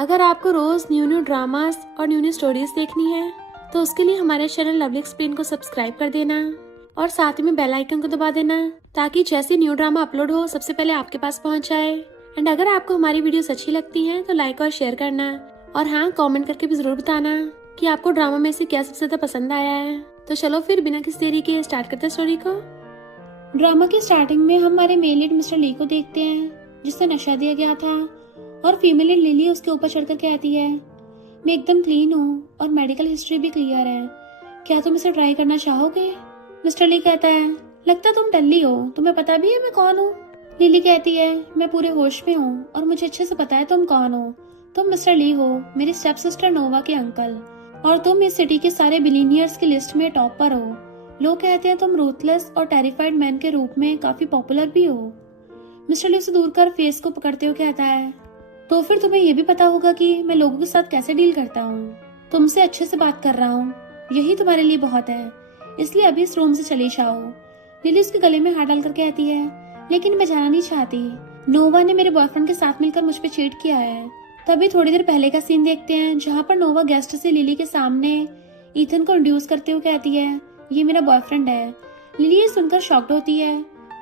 अगर आपको रोज new new dramas और न्यू न्यू स्टोरीज देखनी है तो उसके लिए हमारे चैनल लवली एक्सप्लेन को सब्सक्राइब कर देना और साथ ही में बेल आइकन को दबा देना ताकि जैसे न्यू ड्रामा अपलोड हो सबसे पहले आपके पास पहुंच जाए। एंड अगर आपको हमारी वीडियोस अच्छी लगती हैं तो लाइक और शेयर करना और हाँ, कमेंट करके भी जरूर बताना कि आपको ड्रामा में से क्या सबसे ज्यादा पसंद आया है। तो चलो फिर बिना किसी देरी के स्टार्ट करते हैं स्टोरी को। ड्रामा की स्टार्टिंग में हम हमारे मेल लीड मिस्टर ली को देखते हैं जिससे नशा दिया गया था और फीमेल लीड लिली उसके ऊपर चढ़कर कहती है, मैं एकदम क्लीन हूँ और मेडिकल हिस्ट्री भी क्लियर है, क्या तुम इसे ट्राई करना चाहोगे? मिस्टर ली कहता है, लगता तुम डल्ली हो, तुम्हें पता भी है मैं कौन हूँ? लिली कहती है, मैं पूरे होश में हूँ और मुझे अच्छे से पता है तुम कौन हो। तुम मिस्टर ली हो, मेरी स्टेप सिस्टर नोवा के अंकल, और तुम इस सिटी के सारे बिलीनियर्स की लिस्ट में टॉप पर हो। लोग कहते हैं तुम रूथलेस और टेरिफाइड मैन के रूप में काफी पॉपुलर भी हो। मिस्टर ली उसे दूर कर फेस को पकड़ते हुए कहता है, तो फिर तुम्हें ये भी पता होगा कि मैं लोगों के साथ कैसे डील करता हूँ। तुमसे अच्छे से बात कर रहा हूँ, यही तुम्हारे लिए बहुत है, इसलिए अभी इस रूम से चली जाओ। लिली उसके गले में हाथ डालकर कहती है, लेकिन मैं जाना नहीं चाहती। नोवा ने मेरे बॉयफ्रेंड के साथ मिलकर मुझ पे चीट किया है। तभी थोड़ी देर पहले का सीन देखते हैं जहाँ पर नोवा गेस्ट से लिली के सामने ईथन को इंट्रोड्यूस करते हुए कहती है, ये मेरा बॉयफ्रेंड है। लिली ये सुनकर शॉक्ड होती है।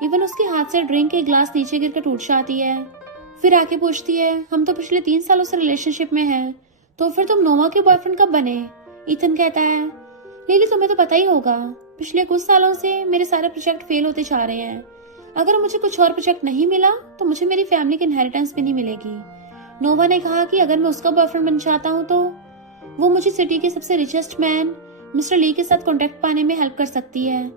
इवन उसके हाथ से ड्रिंक के ग्लास नीचे गिरकर टूट जाती है। फिर आके पूछती है, हम तो पिछले 3 सालों से रिलेशनशिप में हैं, तो फिर तुम नोवा के बॉयफ्रेंड कब बने? ईथन कहता है, लिली तुम्हें तो पता ही होगा, पिछले कुछ सालों से मेरे सारे प्रोजेक्ट फेल होते जा रहे हैं। अगर मुझे कुछ और प्रोजेक्ट नहीं मिला तो मुझे मेरी फैमिली की इनहेरिटेंस भी नहीं मिलेगी। नोवा ने कहा कि अगर मैं उसका बॉयफ्रेंड बन जाता हूँ तो वो मुझे सिटी के सबसे रिचेस्ट मैन मिस्टर ली के साथ कॉन्टेक्ट पाने में हेल्प कर सकती है,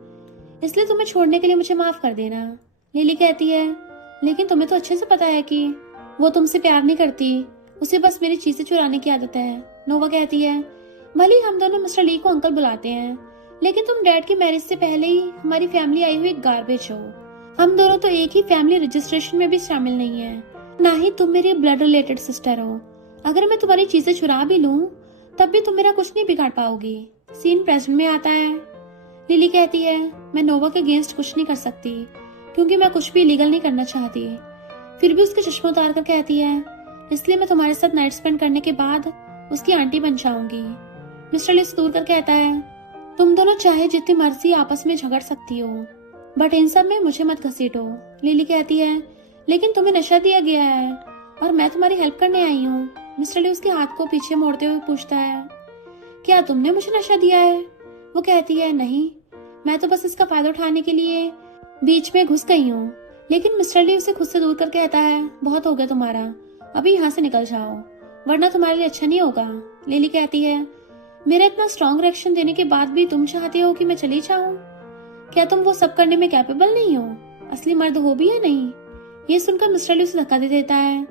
इसलिए तुम्हें छोड़ने के लिए मुझे माफ कर देना। लिली कहती है, लेकिन तुम्हें तो अच्छे से पता है कि वो तुमसे प्यार नहीं करती, उसे बस मेरी चीजें चुराने की आदत है। नोवा कहती है, भले हम दोनों मिस्टर ली को अंकल बुलाते हैं, लेकिन तुम डैड की मैरिज से पहले ही हमारी फैमिली आई हुई एक गार्बेज हो। हम दोनों तो एक ही फैमिली रजिस्ट्रेशन में भी शामिल नहीं है, ना ही तुम मेरी ब्लड रिलेटेड सिस्टर हो। अगर मैं तुम्हारी चीजें चुरा भी लूं तब भी तुम मेरा कुछ नहीं बिगाड़ पाओगी। सीन प्रेजेंट में आता है। लिली कहती है, मैं नोवा के अगेंस्ट कुछ नहीं कर सकती क्योंकि मैं कुछ भी इलीगल नहीं करना चाहती। फिर भी उसके चश्मा उतार कर कहती है, इसलिए मैं तुम्हारे साथ नाइट स्पेंड करने के बाद उसकी आंटी बन जाऊंगी। मिस्टर ली दूर कर कहता है, तुम दोनों चाहे जितनी मर्जी आपस में झगड़ सकती हो, बट इन सब में मुझे मत घसीटो। लिली कहती है, लेकिन तुम्हें नशा दिया गया है और मैं तुम्हारी हेल्प करने आई हूँ। मिस्टर ली उसके हाथ को पीछे मोड़ते हुए पूछता है, क्या तुमने मुझे नशा दिया है? वो कहती है, नहीं, मैं तो बस इसका फायदा उठाने के लिए बीच में घुस गई हूँ। लेकिन मिस्टर ली उसे खुद से दूर कर कहता है, बहुत हो गया तुम्हारा, अभी यहाँ से निकल जाओ वरना तुम्हारे लिए अच्छा नहीं होगा। लिली कहती है, मेरा इतना स्ट्रॉन्ग रिएक्शन देने के बाद भी तुम चाहते हो कि मैं चली जाऊं? क्या तुम वो सब करने में कैपेबल नहीं हो? असली मर्द हो भी या नहीं? ये सुनकर मिस्टर ली उसे धक्का दे देता है।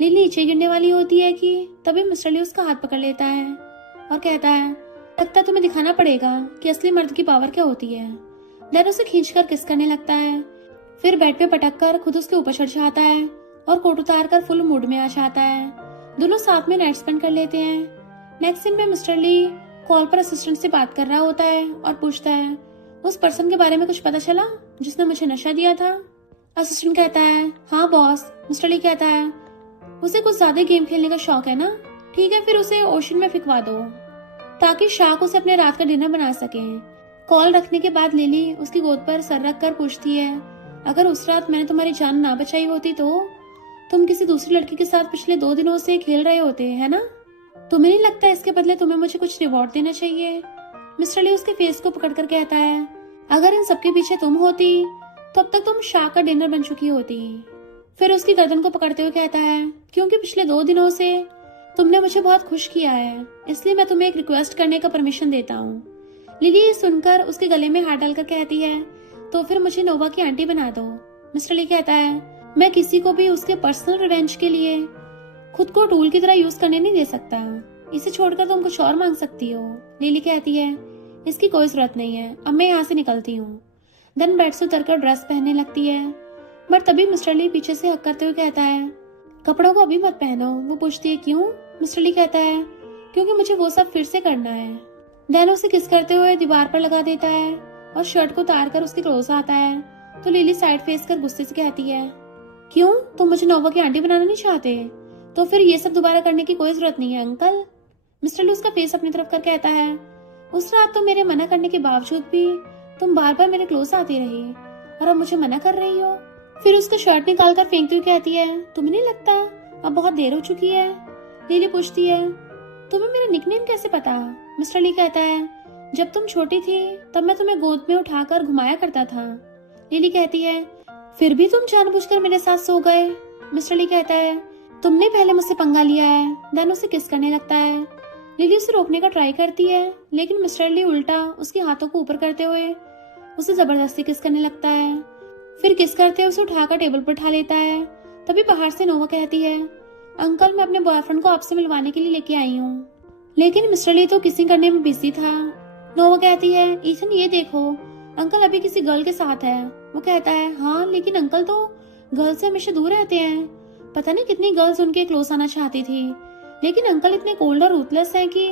लिली नीचे गिरने वाली होती है कि तभी मिस्टर ली उसका हाथ पकड़ लेता है और कहता है, लगता तुम्हें दिखाना पड़ेगा कि असली मर्द की पावर क्या होती है। डर उसे खींचकर किस करने लगता है, फिर बेड पे पटक कर खुद उसके ऊपर चढ़ जाता है और कोट उतार कर फुल मूड में आ जाता है। दोनों साथ में नाइट स्पेंड कर लेते हैं। नेक्स्ट सीन में मिस्टर ली कॉल पर असिस्टेंट से बात कर रहा होता है और पूछता है, उस पर्सन के बारे में कुछ पता चला जिसने मुझे नशा दिया था? असिस्टेंट कहता है, हाँ बॉस। मिस्टर ली कहता है, उसे कुछ ज्यादा गेम खेलने का शौक है ना? ठीक है, फिर उसे ओशन में फिकवा दो ताकि शार्क उसे अपने रात का डिनर बना सके। कॉल रखने के बाद लिली उसकी गोद पर सर रख कर पूछती है, अगर उस रात मैंने तुम्हारी जान ना बचाई होती तो तुम किसी दूसरी लड़की के साथ पिछले 2 दिनों से खेल रहे होते, है ना? तुम्हें नहीं लगता इसके बदले तुम्हें मुझे कुछ रिवॉर्ड देना चाहिए? मिस्टर ली उसके फेस को पकड़कर कहता है, अगर इन सबके पीछे तुम होती तो अब तक तुम शार्क का डिनर बन चुकी होती। फिर उसकी गर्दन को पकड़ते हुए कहता है, क्योंकि पिछले 2 दिनों से तुमने मुझे बहुत खुश किया है, इसलिए मैं तुम्हें एक रिक्वेस्ट करने का परमिशन देता हूँ। लिली ये सुनकर उसके गले में हाथ डालकर कहती है, तो फिर मुझे नोवा की आंटी बना दो। मिस्टर ली कहता है, मैं किसी को भी उसके पर्सनल रिवेंज के लिए खुद को टूल की तरह यूज करने नहीं दे सकता, इसे छोड़कर तुम कुछ और मांग सकती हो। लिली कहती है, इसकी कोई जरूरत नहीं है, अब मैं यहाँ से निकलती हूँ। देन बेड से उतरकर ड्रेस पहनने लगती है, बट तभी मिस्टर ली पीछे से हक करते हुए कहता है, कपड़ों को अभी मत पहनो। वो पूछती है, क्यों? मिस्टर ली कहता है, क्योंकि मुझे वो सब फिर से करना है। देन उसे किस करते हुए दीवार पर लगा देता है और शर्ट को उतार कर उसके क्लोज आता है तो लिली साइड फेस कर गुस्से से कहती है, क्यों तुम मुझे नोवा की आंटी बनाना नहीं चाहते? तो फिर ये सब दोबारा करने की कोई जरूरत नहीं है अंकल। मिस्टर ली उसका फेस अपनी तरफ कर कहता है, उस रात तो मेरे मना करने के बावजूद भी तुम बार बार मेरे क्लोज आती रही और अब मुझे मना कर रही हो। फिर उसका शर्ट निकाल कर फेंकती हुई कहती है, तुम्हें नहीं लगता अब बहुत देर हो चुकी है? लिली पूछती है, तुम्हें मेरा निकनेम कैसे पता? मिस्टर ली कहता है, जब तुम छोटी थी तब मैं तुम्हें गोद में उठाकर घुमाया करता था। लिली कहती है, फिर भी तुम जानबूझकर मेरे साथ सो गए। मिस्टर ली कहता है, तुमने पहले मुझसे पंगा लिया है। देन उसे किस करने लगता है। लिली उसे रोकने का ट्राई करती है लेकिन मिस्टर ली उल्टा उसके हाथों को ऊपर करते हुए उसे जबरदस्ती किस करने लगता है। फिर किस करते हुए उसे उठाकर टेबल पर उठा लेता है। तभी बाहर से नोवा कहती है, अंकल मैं अपने बॉयफ्रेंड को आपसे मिलवाने के लिए लेके आई हूँ। लेकिन मिस्टर ली तो किसिंग करने में बिजी था। नोवा कहती है, ईथन ये देखो अंकल अभी किसी गर्ल के साथ है। वो कहता है, हाँ लेकिन अंकल तो गर्ल से हमेशा दूर रहते हैं। पता नहीं कितनी गर्ल्स उनके क्लोज आना चाहती थी लेकिन अंकल इतने कोल्ड और रूथलेस हैं कि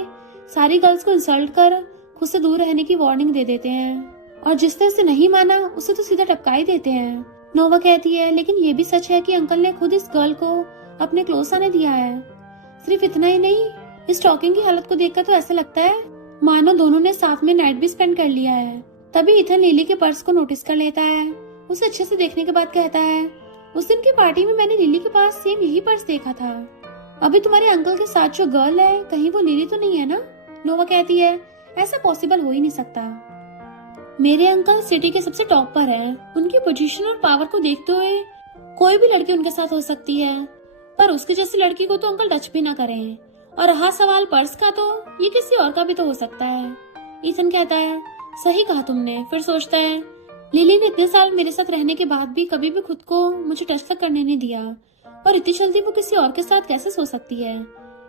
सारी गर्ल्स को इंसल्ट कर खुद से दूर रहने की वार्निंग दे देते हैं और जिसने उसे नहीं माना उसे तो सीधा टपका ही देते हैं। नोवा कहती है, लेकिन ये भी सच है कि अंकल ने खुद इस गर्ल को अपने क्लोज आने दिया है। सिर्फ इतना ही नहीं, इस टॉकिंग की हालत को देखकर तो ऐसा लगता है मानो दोनों ने साथ में नाइट भी स्पेंड कर लिया है। तभी इथन लिली के पर्स को नोटिस कर लेता है। उसे अच्छे से देखने के बाद कहता है, उस दिन की पार्टी में मैंने लिली के पास सेम यही पर्स देखा था। अभी तुम्हारे अंकल के साथ जो गर्ल है कहीं वो लिली तो नहीं है ना? नोवा कहती है, ऐसा पॉसिबल हो ही नहीं सकता। मेरे अंकल सिटी के सबसे टॉप पर है। उनकी पोजीशन और पावर को देखते हुए कोई भी लड़की उनके साथ हो सकती है, पर उसके जैसी लड़की को तो अंकल टच भी ना करें। और रहा सवाल पर्स का, तो ये किसी और का भी तो हो सकता है। ईथन कहता है, सही कहा तुमने। फिर सोचता है, लिली ने इतने साल मेरे साथ रहने के बाद भी कभी भी खुद को मुझे टच तक करने नहीं दिया और इतनी जल्दी वो किसी और के साथ कैसे सो सकती है।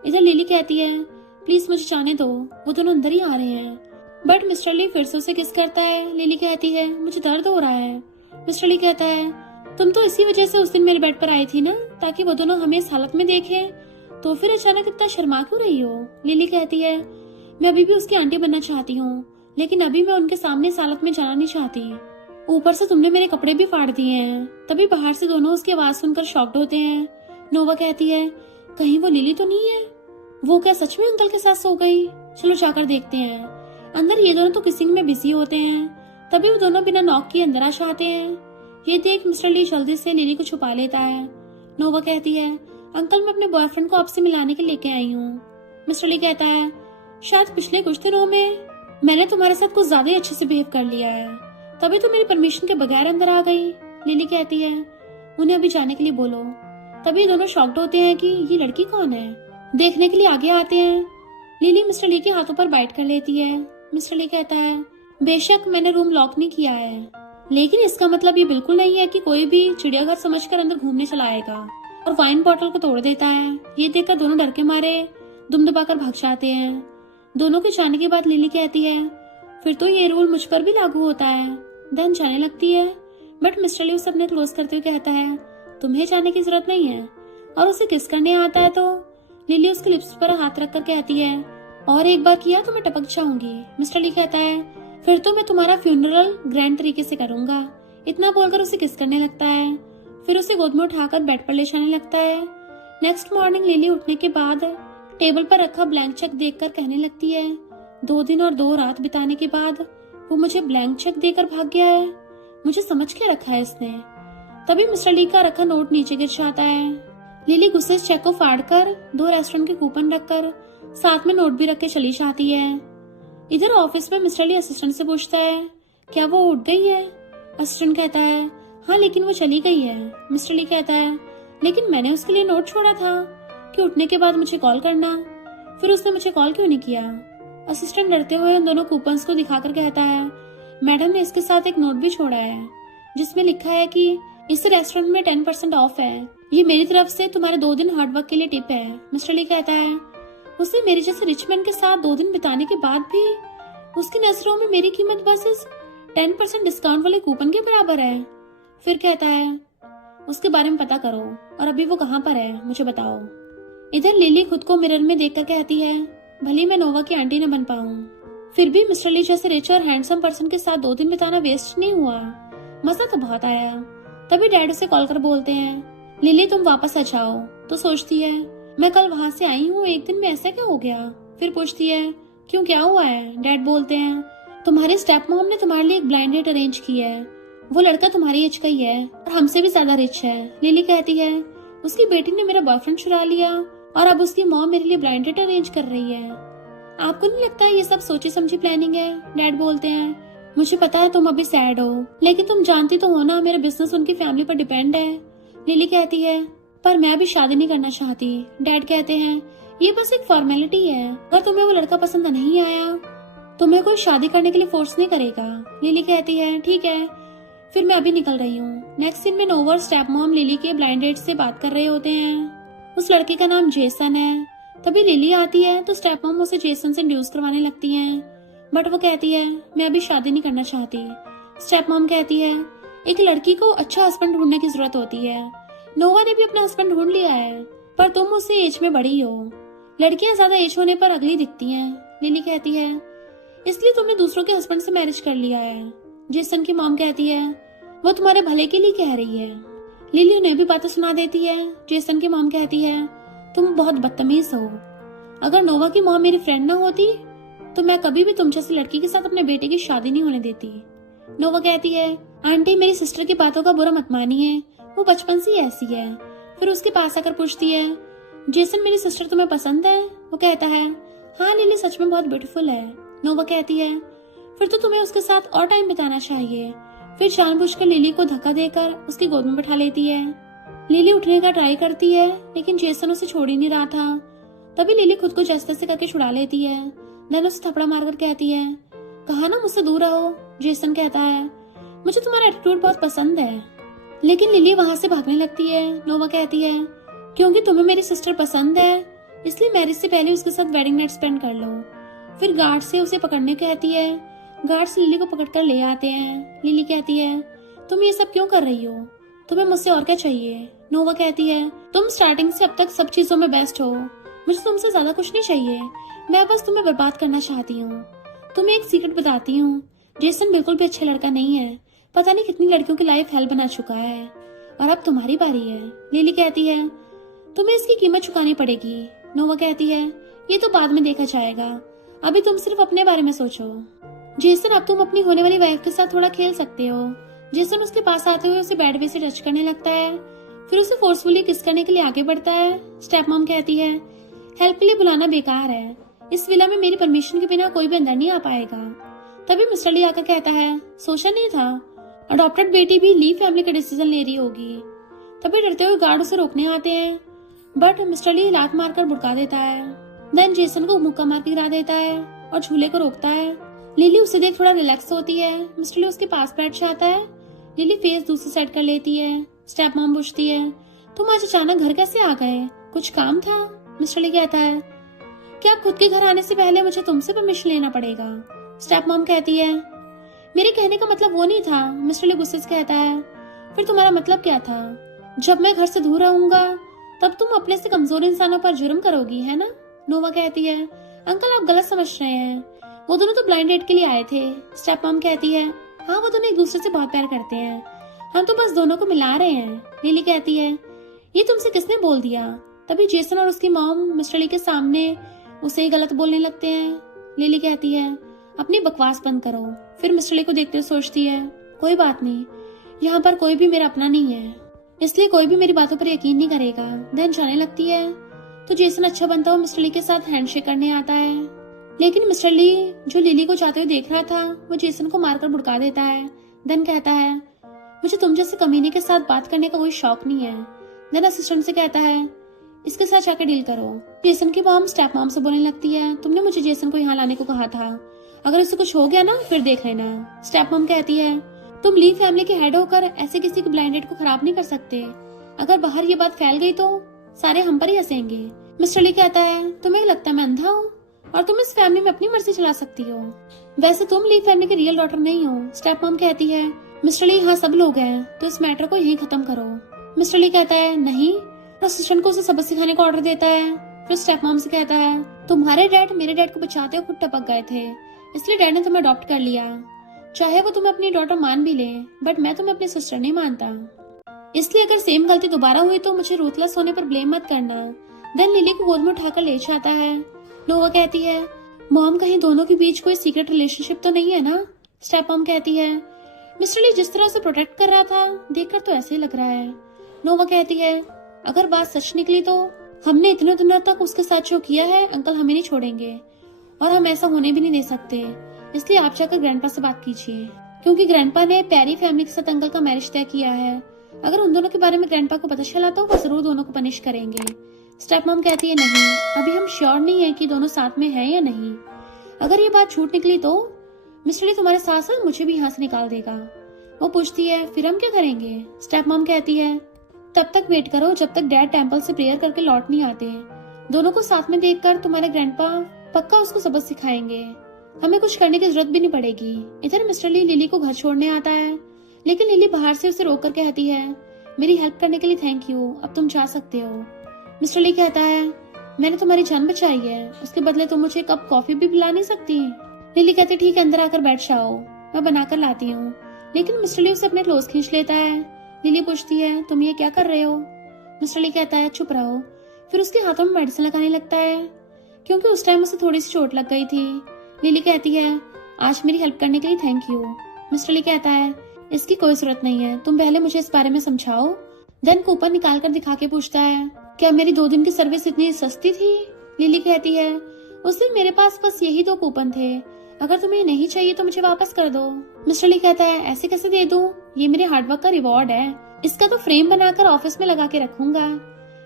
इधर लिली कहती है, प्लीज मुझे जाने दो, वो दोनों अंदर ही आ रहे हैं। बट मिस्टर ली फिर से उसे किस करता है। लिली कहती है, मुझे दर्द हो रहा है। मिस्टर ली कहता है, तुम तो इसी वजह से उस दिन मेरे बेड पर आई थी ना, ताकि वो दोनों हमें इस हालत में देखे, तो फिर अचानक इतना शर्मा क्यों रही हो? लिली कहती है, मैं अभी भी उसकी आंटी बनना चाहती हूँ लेकिन अभी मैं उनके सामने इस हालत में जाना नहीं चाहती। ऊपर से तुमने मेरे कपड़े भी फाड़ दिए हैं। तभी बाहर से दोनों उसकी आवाज सुनकर शॉक्ड होते हैं। नोवा कहती है, कहीं वो लिली तो नहीं है? वो क्या सच में अंकल के साथ सो गई? चलो जाकर देखते हैं। अंदर ये दोनों तो किसिंग में बिजी होते हैं। तभी वो दोनों बिना नॉक किए अंदर आ जाते हैं। ये देख मिस्टर ली जल्दी से लिली को छुपा लेता है। नोवा कहती है, अंकल मैं अपने बॉयफ्रेंड को आपसे मिलाने के लेके आई हूँ। मिस्टर ली कहता है, शायद पिछले कुछ दिनों में मैंने तुम्हारे साथ कुछ ज्यादा ही अच्छे से बिहेव कर लिया है, तभी तो मेरी परमिशन के बगैर अंदर आ गई। लिली कहती है, उन्हें अभी जाने के लिए बोलो। तभी दोनों शॉक्ड होते हैं कि ये लड़की कौन है। देखने के लिए आगे आते हैं। लिली मिस्टर ली के हाथों पर बाइट कर लेती है। मिस्टर ली कहता है, बेशक मैंने रूम लॉक नहीं किया है लेकिन इसका मतलब ये बिल्कुल नहीं है कि कोई भी चिड़ियाघर समझकर अंदर घूमने चला आएगा। और वाइन बॉटल को तोड़ देता है। ये देखकर दोनों डर के मारे दुम दबाकर भाग जाते हैं। दोनों के जाने के बाद लिली कहती है, फिर तो ये रूल मुझ पर भी लागू होता है। देन जाने लगती है। बट मिस्टर ली उसे अपने क्लोज करते हुए कहता है, तुम्हें जाने की जरूरत नहीं है। और उसे किस करने आता है तो लिली उसके लिप्स पर हाथ रखकर कहती है, और एक बार किया तो मैं टपक जाऊंगी। मिस्टर ली कहता है, फिर तो मैं तुम्हारा फ्यूनरल ग्रैंड तरीके से करूंगा। इतना बोलकर उसे किस करने लगता है। फिर उसे गोद में उठाकर बेड पर ले जाने लगता है। नेक्स्ट मॉर्निंग लिली उठने के बाद टेबल पर रखा ब्लैंक चेक देखकर कहने लगती है, 2 दिन और 2 रात बिताने के बाद वो मुझे ब्लैंक चेक देकर भाग गया है। मुझे समझ के रखा है इसने। तभी मिस्टर ली का रखा नोट नीचे गिर जाता है। लिली गुस्से से चेक को फाड़कर 2 रेस्टोरेंट के कूपन रखकर साथ में नोट भी रख के चली जाती है। इधर ऑफिस में मिस्टर ली असिस्टेंट से पूछता है, क्या वो उठ गई है? असिस्टेंट कहता है, हाँ लेकिन वो चली गई है। मिस्टर ली कहता है, लेकिन मैंने उसके लिए नोट छोड़ा था कि उठने के बाद मुझे कॉल करना। फिर उसने मुझे कॉल क्यों नहीं किया? असिस्टेंट डरते हुए उन दोनों कूपन्स को दिखाकर कहता है, मैडम ने इसके साथ एक नोट भी छोड़ा है जिसमें लिखा है कि इस रेस्टोरेंट में 10% ऑफ है। ये मेरी तरफ से तुम्हारे 2 दिन हार्डवर्क के लिए टिप है। मिस्टर ली कहता है, उसे मेरे जैसे रिच मैन के साथ 2 दिन बिताने के बाद भी उसकी नजरों में मेरी कीमत बस इस 10% डिस्काउंट वाले कूपन के बराबर है। फिर कहता है, उसके बारे में पता करो और अभी वो कहाँ पर है मुझे बताओ। इधर लिली खुद को मिरर में देखकर कहती है, भले मैं नोवा की आंटी न बन पाऊं, फिर भी मिस्टर ली जैसे रिच और हैंडसम पर्सन के साथ 2 दिन बिताना वेस्ट नहीं हुआ। मजा तो बहुत आया। तभी डैड उसे कॉल कर बोलते हैं, लिली तुम वापस आ जाओ। तो सोचती है, मैं कल वहां से आई हूँ, एक दिन में ऐसा क्या हो गया? फिर पूछती है, क्यों, क्या हुआ है? डैड बोलते हैं, तुम्हारे स्टेप मॉम ने तुम्हारे लिए एक ब्लाइंड डेट अरेंज की है। वो लड़का तुम्हारी एज का ही है और हमसे भी ज्यादा रिच है। लिली कहती है, उसकी बेटी ने मेरा बॉयफ्रेंड चुरा लिया और अब उसकी मॉम मेरे लिए ब्लाइंड डेट अरेंज कर रही है। आपको नहीं लगता ये सब सोची समझी प्लानिंग है? डैड बोलते हैं, मुझे पता है तुम अभी सैड हो, लेकिन तुम जानती तो हो ना मेरा बिजनेस उनकी फैमिली पर डिपेंड है। लिली कहती है, पर मैं अभी शादी नहीं करना चाहती। डैड कहते हैं, ये बस एक फॉर्मेलिटी है, अगर तुम्हें वो लड़का पसंद नहीं आया तुम्हें कोई शादी करने के लिए फोर्स नहीं करेगा। लिली कहती है, ठीक है, फिर मैं अभी निकल रही हूँ। नेक्स्ट सीन में नोवा और स्टेप मॉम लिली के ब्लाइंड डेट से बात कर रहे होते हैं। उस लड़के का नाम जेसन है। तभी लिली आती है तो स्टेप मॉम उसे जेसन से इंट्रोड्यूस करवाने लगती हैं, बट वो कहती है, मैं अभी शादी नहीं करना चाहती। स्टेप मॉम कहती है, एक लड़की को अच्छा हस्बैंड ढूंढने की जरूरत होती है। नोवा ने भी अपना हस्बैंड ढूंढ लिया है, पर तुम उससे एज में बड़ी हो। लड़कियां ज्यादा एज होने पर अगली दिखती हैं। लिली कहती है, इसलिए तुमने दूसरों के हस्बैंड से मैरिज कर लिया है। जेसन की मॉम कहती है, वो तुम्हारे भले के लिए कह रही है। लिली उन्हें भी बातें सुना देती है। जेसन की मॉम कहती है, तुम बहुत बदतमीज हो। अगर नोवा की मॉम मेरी फ्रेंड ना होती तो मैं कभी भी तुम जैसी लड़की के साथ अपने बेटे की शादी नहीं होने देती। नोवा कहती है, आंटी मेरी सिस्टर की बातों का बुरा मत मानिए, वो बचपन से ही ऐसी है। फिर उसके पास आकर पूछती है, जेसन मेरी सिस्टर तुम्हें पसंद है? वो कहता है, हाँ लिली सच में बहुत ब्यूटीफुल है। नोवा कहती है, फिर तो तुम्हें उसके साथ और टाइम बिताना चाहिए। फिर जानबूझकर लिली को धक्का देकर उसकी गोद में बैठा लेती है। लिली उठने का ट्राई करती है, लेकिन जेसन उसे छोड़ ही नहीं रहा था। तभी लिली खुद को जैसे तैसे करके छुड़ा लेती है। देन उसे थपड़ा मारकर कहती है, कहा ना मुझसे दूर रहो। जेसन कहता है, मुझे तुम्हारा एटीट्यूड बहुत पसंद है। लेकिन लिली वहां से भागने लगती है। नोवा कहती है, क्योंकि तुम्हें मेरी सिस्टर पसंद है इसलिए मैरिज से पहले उसके साथ वेडिंग नाइट स्पेंड कर लो। फिर गार्ड से उसे पकड़ने कहती है। गार्ड्स लिली को पकड़कर ले आते हैं। लिली कहती है, तुम ये सब क्यों कर रही हो? तुम्हें मुझसे और क्या चाहिए? नोवा कहती है, तुम स्टार्टिंग से अब तक सब चीजों में बेस्ट हो, मुझे तुमसे ज्यादा कुछ नहीं चाहिए, मैं बस तुम्हें बर्बाद करना चाहती हूँ। तुम्हें एक सीक्रेट बताती हूँ, जेसन बिल्कुल भी अच्छा लड़का नहीं है, पता नहीं कितनी लड़कियों की लाइफ हेल बना चुका है और अब तुम्हारी बारी है। लिली कहती है, तुम्हें इसकी कीमत चुकानी पड़ेगी। नोवा कहती है, ये तो बाद में देखा जाएगा, अभी तुम सिर्फ अपने बारे में सोचो। जेसन अब तुम अपनी होने वाली वाइफ के साथ थोड़ा खेल सकते हो। जेसन उसके पास आते हुए उसे बेड पे से टच करने लगता है, फिर उसे फोर्सफुली किस करने के लिए आगे बढ़ता है। स्टेप मॉम कहती है, हेल्प के लिए बुलाना बेकार है, इस विला में मेरी परमिशन के बिना कोई भी अंदर नहीं आ पाएगा। तभी मिस्टर ली आकर कहता है, सोचा नहीं था अडॉप्टेड बेटी भी ली फैमिली का डिसीजन ले रही होगी। तभी डरते हुए गार्ड उसे रोकने आते हैं, बट मिस्टर ली लात मारकर भुड़का देता है। देन जेसन को मुक्का मार के गिरा देता है और झूले को रोकता है। लिली उसे देख थोड़ा रिलैक्स होती है। मिस्टर ली उसके पास बैठ जाता है। लिली फेस दूसरी साइड कर लेती है। स्टेप मॉम पूछती है, तुम आज अचानक घर कैसे आ गए, कुछ काम था? मिस्टर ली कहता है, क्या खुद के घर आने से पहले मुझे तुमसे परमिशन लेना पड़ेगा? स्टेप मॉम कहती है, मेरे कहने का मतलब वो नहीं था। मिस्टर ली गुस्से से कहता है, फिर तुम्हारा मतलब क्या था? जब मैं घर से दूर रहूंगा तब तुम अपने से कमजोर इंसानों पर जुर्म करोगी, है ना? नोवा कहती है, अंकल आप गलत समझ रहे हैं, वो दोनों तो ब्लाइंड डेट के लिए आए थे। स्टेप मॉम कहती है, हाँ वो दोनों एक दूसरे से बहुत प्यार करते हैं, हम तो बस दोनों को मिला रहे हैं। लिली कहती है, ये तुमसे किसने बोल दिया? तभी जेसन और उसकी मॉम मिस्टर ली के सामने उसे ही गलत बोलने लगते हैं। लिली कहती है, अपनी बकवास बंद करो। फिर मिस्टर ली को देखते हुए सोचती है, कोई बात नहीं, यहाँ पर कोई भी मेरा अपना नहीं है, इसलिए कोई भी मेरी बातों पर यकीन नहीं करेगा। देन जाने लगती है तो जेसन अच्छा बनता हुआ मिस्टर ली के साथ हैंडशेक करने आता है, लेकिन मिस्टर ली जो लिली को जाते हुए देख रहा था वो जेसन को मारकर भुड़का देता है। देन कहता है, मुझे तुम जैसे कमीने के साथ बात करने का कोई शौक नहीं है। देन असिस्टेंट से कहता है, इसके साथ जाकर डील करो। जेसन की मॉम स्टेप मॉम से बोलने लगती है, तुमने मुझे जेसन को यहाँ लाने को कहा था, अगर उसे कुछ हो गया ना फिर देख लेना। स्टेप मॉम कहती है, तुम ली फैमिली के हेड होकर ऐसे किसी की ब्लाइंड डेट को खराब नहीं कर सकते, अगर बाहर ये बात फैल गई तो सारे हम पर ही हंसेंगे। मिस्टर ली कहता है, तुम्हें लगता है मैं अंधा हूँ और तुम इस फैमिली में अपनी मर्जी चला सकती हो, वैसे तुम ली फैमिली की रियल डॉटर नहीं हो। स्टेप मॉम कहती है, मिस्टर ली यहाँ सब लोग हैं तो इस मैटर को यहीं खत्म करो। मिस्टर ली कहता है, नहीं, असिस्टेंट को उसे सबक सिखाने का ऑर्डर देता है। फिर स्टेप मॉम से कहता है, तुम्हारे डैड मेरे डैड को बचाते हुए खुद टपक गए थे, इसलिए डैड ने तुम्हें अडॉप्ट कर लिया, चाहे वो तुम्हें अपनी डॉटर मान भी ले, बट मैं तुम्हें अपनी सिस्टर नहीं मानता, इसलिए अगर सेम गलती दोबारा हुई तो मुझे रूथलेस होने पर ब्लेम मत करना। देन लिली को गोद में उठाकर ले जाता है। नोवा कहती है, मॉम कहीं दोनों के बीच कोई सीक्रेट रिलेशनशिप तो नहीं है ना? स्टेप मॉम कहती है, मिस्टर ली जिस तरह से प्रोटेक्ट कर रहा था देखकर तो ऐसे ही लग रहा है। नोवा कहती है, अगर बात सच निकली तो हमने इतने दिनों तक उसके साथ जो किया है अंकल हमें नहीं छोड़ेंगे और हम ऐसा होने भी नहीं दे सकते। इसलिए आप जाकर ग्रैंडपा से बात कीजिए, क्योंकि ग्रैंडपा ने पैरी फैमिली के साथ अंकल का मैरिज तय किया है। अगर उन दोनों के बारे में ग्रैंडपा को पता चला तो वो जरूर दोनों को पनिश करेंगे। स्टेप मॉम कहती है, नहीं, अभी हम श्योर नहीं है कि दोनों साथ में हैं या नहीं। अगर ये बात झूठ निकली तो मिस्टर ली तुम्हारे साथ साथ मुझे भी यहाँ से निकाल देगा। वो पूछती है, फिर हम क्या करेंगे? स्टेप मॉम कहती है, तब तक वेट करो जब तक डैड टेंपल से प्रेयर करके लौट नहीं आते। दोनों को साथ में देखकर तुम्हारे ग्रैंडपा पक्का उसको सबक सिखाएंगे। हमें कुछ करने की जरूरत भी नहीं पड़ेगी। इधर मिस्टर ली लिली को घर छोड़ने आता है, लेकिन लिली बाहर से उसे रोक कर कहती है, मेरी हेल्प करने के लिए थैंक यू, अब तुम जा सकते हो। मिस्टर ली कहता है, मैंने तुम्हारी जान बचाई है, उसके बदले तुम मुझे कप कॉफी भी पिला नहीं सकती? लिली कहती, ठीक है, अंदर आकर बैठ जाओ, मैं बनाकर लाती हूँ। लेकिन मिस्टर ली उसे अपने क्लोज खींच लेता है। लिली पूछती है, तुम ये क्या कर रहे हो? मिस्टर ली कहता है, चुप रहो। फिर उसके हाथों में मेडिसिन लगाने लगता है, क्योंकि उस टाइम उसे थोड़ी सी चोट लग गई थी। लिली कहती है, आज मेरी हेल्प करने के लिए थैंक यू। मिस्टर ली कहता है, इसकी कोई जरूरत नहीं है, तुम पहले मुझे इस बारे में समझाओ। देन कूपन निकाल कर दिखा के पूछता है, क्या मेरी 2 दिन की सर्विस इतनी सस्ती थी? लिली कहती है, उस दिन मेरे पास बस यही 2 कूपन थे, अगर तुम्हें नहीं चाहिए तो मुझे वापस कर दो। मिस्टर ली कहता है, ऐसे कैसे दे दूं? ये मेरे हार्डवर्क का रिवॉर्ड है, इसका तो फ्रेम बनाकर ऑफिस में लगा के रखूंगा।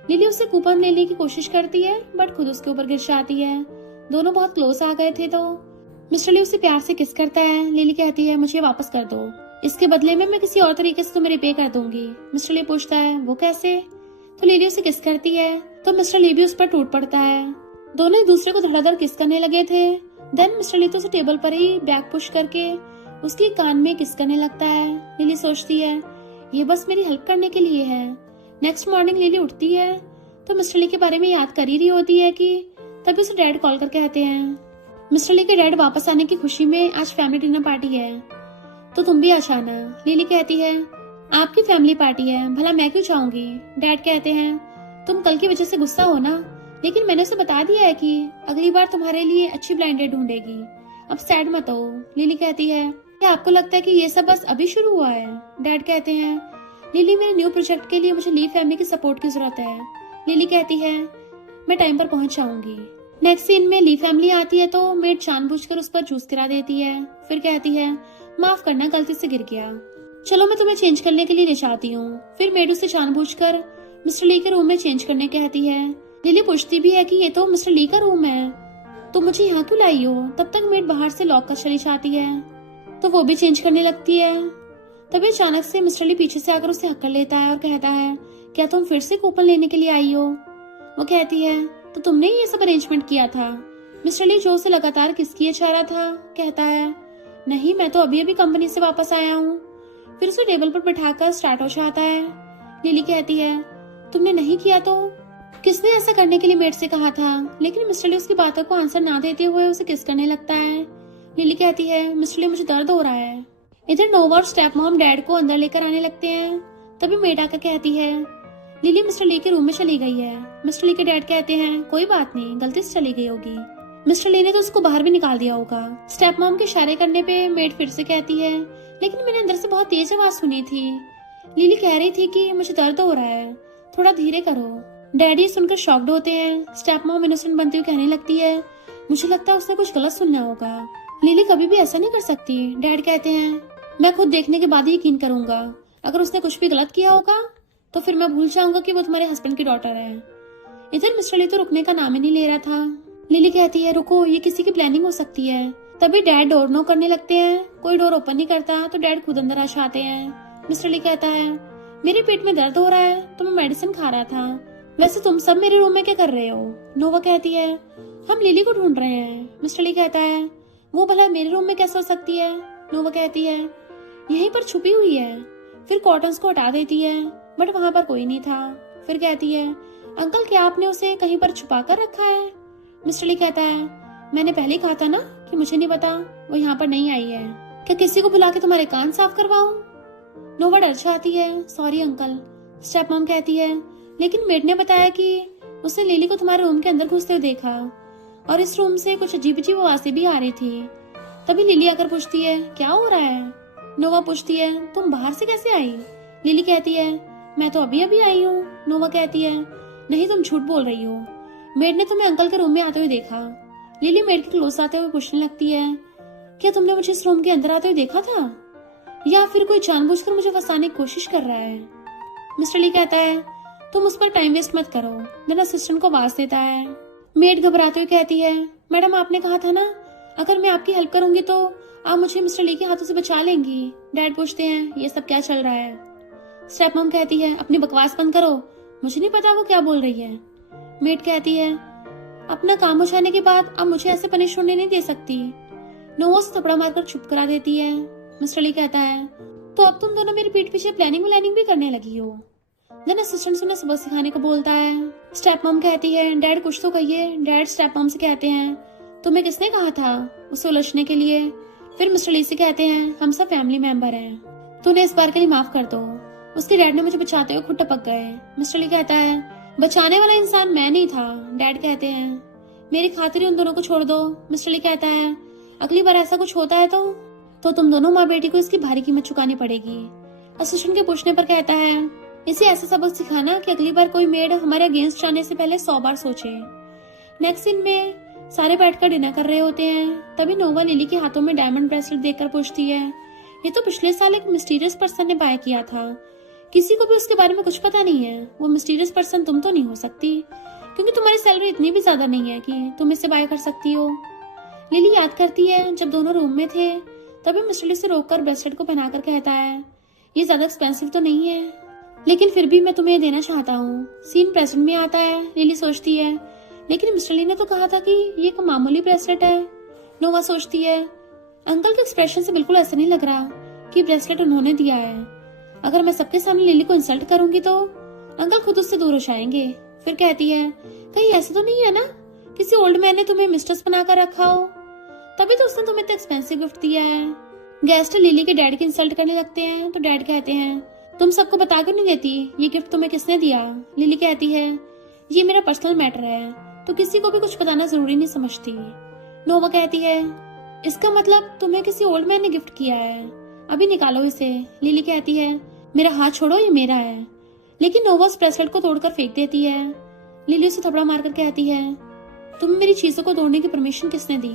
लिली उससे कूपन लेने की कोशिश करती है, बट खुद उसके ऊपर गिर जाती है। दोनों बहुत क्लोज आ गए थे तो मिस्टर ली उसे प्यार से किस करता है। लिली कहती है, मुझे वापस कर दो, इसके बदले में मैं किसी और तरीके से तुम्हें रिपे कर दूंगी। मिस्टर ली पूछता है, वो कैसे? तो लिली उसे किस करती है, तो मिस्टर ली भी उस पर टूट पड़ता है। दोनों एक दूसरे को धड़ाधड़ किस करने लगे थे। देन मिस्टर ली तो उसे टेबल पर ही बैग पुश करके उसके कान में किस करने लगता है। लिली सोचती है, ये बस मेरी हेल्प करने के लिए है। नेक्स्ट मॉर्निंग लिली उठती है तो मिस्टर ली के बारे में याद कर ही रही होती है कि तभी उसे डैड कॉल कर कहते हैं, मिस्टर ली के डैड वापस आने की खुशी में आज फैमिली डिनर पार्टी है, तो तुम भी आ जाना। लिली कहती है, आपकी फैमिली पार्टी है, भला मैं क्यों जाऊंगी? डैड कहते हैं, तुम कल की वजह से गुस्सा हो ना, लेकिन मैंने उसे बता दिया है कि अगली बार तुम्हारे लिए अच्छी ब्लाइंड डेट ढूंढेगी, अब सैड मत हो। लिली कहती है, क्या आपको लगता है कि ये सब बस अभी शुरू हुआ है? डैड कहते हैं, लिली मेरे न्यू प्रोजेक्ट के लिए मुझे ली फैमिली की सपोर्ट की जरूरत है। लिली कहती है, मैं टाइम पर पहुंच जाऊंगी। नेक्स्ट सीन में ली फैमिली आती है तो मेड जानबूझकर उस पर जूस गिरा देती है, फिर कहती है, माफ करना, गलती से गिर गया, चलो मैं तुम्हें चेंज करने के लिए ले जाती हूँ। फिर मेड उसे जानबूझकर मिस्टर ली के रूम में चेंज करने कहती है। लिली पूछती भी है कि ये तो मिस्टर ली का रूम है, तो मुझे यहाँ क्यों लाई हो? तब तक मेड बाहर से लॉक कर चली जाती है, तो वो भी चेंज करने लगती है। तभी अचानक से मिस्टर ली पीछे से आकर उसे हक्कर लेता है और कहता है, क्या तुम फिर से कूपन लेने के लिए आई हो? वो कहती है, तो तुमने ये सब अरेंजमेंट किया था? मिस्टर ली जो उसे लगातार किस किए जा रहा था कहता है, नहीं, मैं तो अभी अभी कंपनी से वापस आया हूँ। फिर उसे टेबल पर बैठाकर स्टार्ट हो जाता है। लिली कहती है, तुमने नहीं किया तो किसने ऐसा करने के लिए मेड से कहा था? लेकिन मिस्टर ली उसकी बातों को आंसर ना देते हुए उसे किस करने लगता है। लिली कहती है, मिस्टर ली मुझे दर्द हो रहा है। इधर नोवा और स्टेप मॉम डैड को अंदर लेकर आने लगते हैं। तभी मेड आकर कहती है, लिली मिस्टर ली के रूम में चली गई है। मिस्टर ली के डैड कहते हैं, कोई बात नहीं, गलती से चली गई होगी, मिस्टर ली ने तो उसको बाहर भी निकाल दिया होगा। स्टेप मॉम के इशारे करने पे मेड फिर से कहती है, लेकिन मैंने अंदर से बहुत तेज आवाज सुनी थी। लिली कह रही थी कि मुझे दर्द हो रहा है, थोड़ा धीरे करो। डैडी सुनकर शॉक्ड होते हैं। स्टेप मॉम इनोसेंट बनती हुई कहने लगती है, मुझे लगता है उसने कुछ गलत सुनना होगा, लिली कभी भी ऐसा नहीं कर सकती। डैड कहते हैं, मैं खुद देखने के बाद ही यकीन करूंगा, अगर उसने कुछ भी गलत किया होगा तो फिर मैं भूल जाऊंगा कि वो तुम्हारे हस्बैंड की डॉटर है। इधर मिस्टर ली तो रुकने का नाम ही नहीं ले रहा था। लिली कहती है, रुको, ये किसी की प्लानिंग हो सकती है। तभी डैड डोर नॉक करने लगते हैं, कोई डोर ओपन नहीं करता तो डैड खुद अंदर आ जाते हैं। मिस्टर ली कहता है, मेरे पेट में दर्द हो रहा है तो मैं मेडिसिन खा रहा था, वैसे तुम सब मेरे रूम में क्या कर रहे हो? नोवा कहती है, हम लिली को ढूंढ रहे हैं। मिस्टर ली कहता है, वो भला मेरे रूम में कैसे हो सकती है? नोवा कहती है, यहीं पर छुपी हुई है। फिर कॉटन्स को हटा देती है, बट वहां पर कोई नहीं था। फिर कहती है, अंकल क्या आपने उसे कहीं पर छुपा कर रखा है? मिस्टर ली कहता है, मैंने पहले कहा था ना कि मुझे नहीं पता, वो यहाँ पर नहीं आई है। क्या किसी को बुला के तुम्हारे कान साफ करवाऊं? नोवा डर जाती है, सॉरी अंकल। स्टेप मॉम कहती है, लेकिन मेड ने बताया कि उसने लिली को तुम्हारे रूम के अंदर घुसते हुए देखा और इस रूम से कुछ अजीब अजीब आवाजें भी आ रही थी। तभी लिली आकर पूछती है, क्या हो रहा है? नोवा पूछती है, तुम बाहर से कैसे आई? लिली कहती है, मैं तो अभी अभी आई हूँ। नोवा कहती है, नहीं तुम झूठ बोल रही हो, मेड ने तुम्हें अंकल के रूम में आते हुए देखा। लिली मेड के क्लोज आते हुए पूछने लगती है, क्या तुमने मुझे इस रूम के अंदर आते हुए देखा था या फिर कोई जानबूझकर मुझे फंसाने की कोशिश कर रहा है? मिस्टर ली कहता है, तुम उस पर टाइम वेस्ट मत करो। देन असिस्टेंट को आवाज देता है। मेड घबराते हुए कहती है, मैडम आपने कहा था ना अगर मैं आपकी हेल्प करूंगी तो आप मुझे मिस्टर ली के हाथों से बचा लेंगी। डैड पूछते हैं, ये सब क्या चल रहा है? स्टेप मॉम कहती है, अपनी बकवास बंद करो, मुझे नहीं पता वो क्या बोल रही है। मेड कहती है, अपना काम हो जाने के बाद आप मुझे ऐसे पनिश होने नहीं दे सकती। नोवा से थपड़ा मारकर चुप करा देती है। मिस्टर ली कहता है, तो अब तुम दोनों मेरी पीठ पीछे प्लानिंग व्लानिंग भी करने लगी हो। देन असिस्टेंट उन्हें सबक सिखाने को बोलता है। स्टेप मॉम कहती है, डैड कुछ तो कहिए। डैड स्टेप मॉम से कहते हैं, तुम्हें किसने कहा था उसे उलझने के लिए? फिर मिस्टर ली से कहते हैं, हम सब फैमिली मेंबर हैं, तूने इस बार के लिए माफ कर दो। उसके डैड ने मुझे बचाते हुए खुद टपक गए। मिस्टर ली कहता है, बचाने वाला इंसान मैं नहीं था। डैड कहते हैं, मेरी खातिर उन दोनों को छोड़ दो। मिस्टर ली कहता है, अगली बार ऐसा कुछ होता है तो तुम दोनों माँ बेटी को इसकी भारी कीमत चुकानी पड़ेगी। असिस्टेंट के पूछने पर कहता है, इसे ऐसा सबक सिखाना कि अगली बार कोई मेड हमारे अगेंस्ट जाने से पहले 100 बार सोचे। नेक्स्ट सीन में सारे बैठकर डिनर कर रहे होते हैं। तभी नोवा लिली के हाथों में डायमंड ब्रेसलेट देखकर पूछती है, ये तो पिछले साल एक मिस्टीरियस पर्सन ने बाय किया था, किसी को भी उसके बारे में कुछ पता नहीं है। वो मिस्टीरियस पर्सन तुम तो नहीं हो सकती क्योंकि तुम्हारी सैलरी इतनी भी ज्यादा नहीं है कि तुम इसे बाय कर सकती हो। लिली याद करती है जब दोनों रूम में थे तभी मिस्टर ली से रोककर ब्रेसलेट को पहनाकर कहता है, ये ज्यादा एक्सपेंसिव तो नहीं है लेकिन फिर भी मैं तुम्हें देना चाहता हूँ। सीन प्रेजेंट में आता है। लिली सोचती है, लेकिन मिस्टर ली ने तो कहा था कि ये एक मामूली ब्रेसलेट है। नोवा सोचती है, अंकल के एक्सप्रेशन से बिल्कुल ऐसा नहीं लग रहा कि ब्रेसलेट उन्होंने दिया है। अगर मैं सबके सामने लिली को इंसल्ट करूंगी तो अंकल खुद उससे दूर हो जाएंगे। फिर कहती है, कहीं ऐसा तो नहीं है ना किसी ओल्ड मैन ने तुम्हें मिस्ट्रेस बनाकर रखा हो, तभी तो उसने तुम्हें इतना एक्सपेंसिव गिफ्ट दिया है। गेस्ट लिली के डैड की इंसल्ट करने लगते हैं तो डैड कहते हैं, तुम सबको बता क्यों नहीं देती ये गिफ्ट तुम्हें किसने दिया? लिली कहती है, ये मेरा पर्सनल मैटर है तो किसी को भी कुछ बताना जरूरी नहीं समझती। नोवा कहती है, इसका मतलब तुम्हें किसी ओल्ड मैन ने गिफ्ट किया है, अभी निकालो इसे। लिली कहती है, मेरा हाथ छोड़ो, ये मेरा है। लेकिन नोवा उस ब्रेसलेट को तोड़कर फेंक देती है। लिली उसे थपड़ा मारकर कहती है, तुम्हें मेरी चीजों को तोड़ने की परमिशन किसने दी?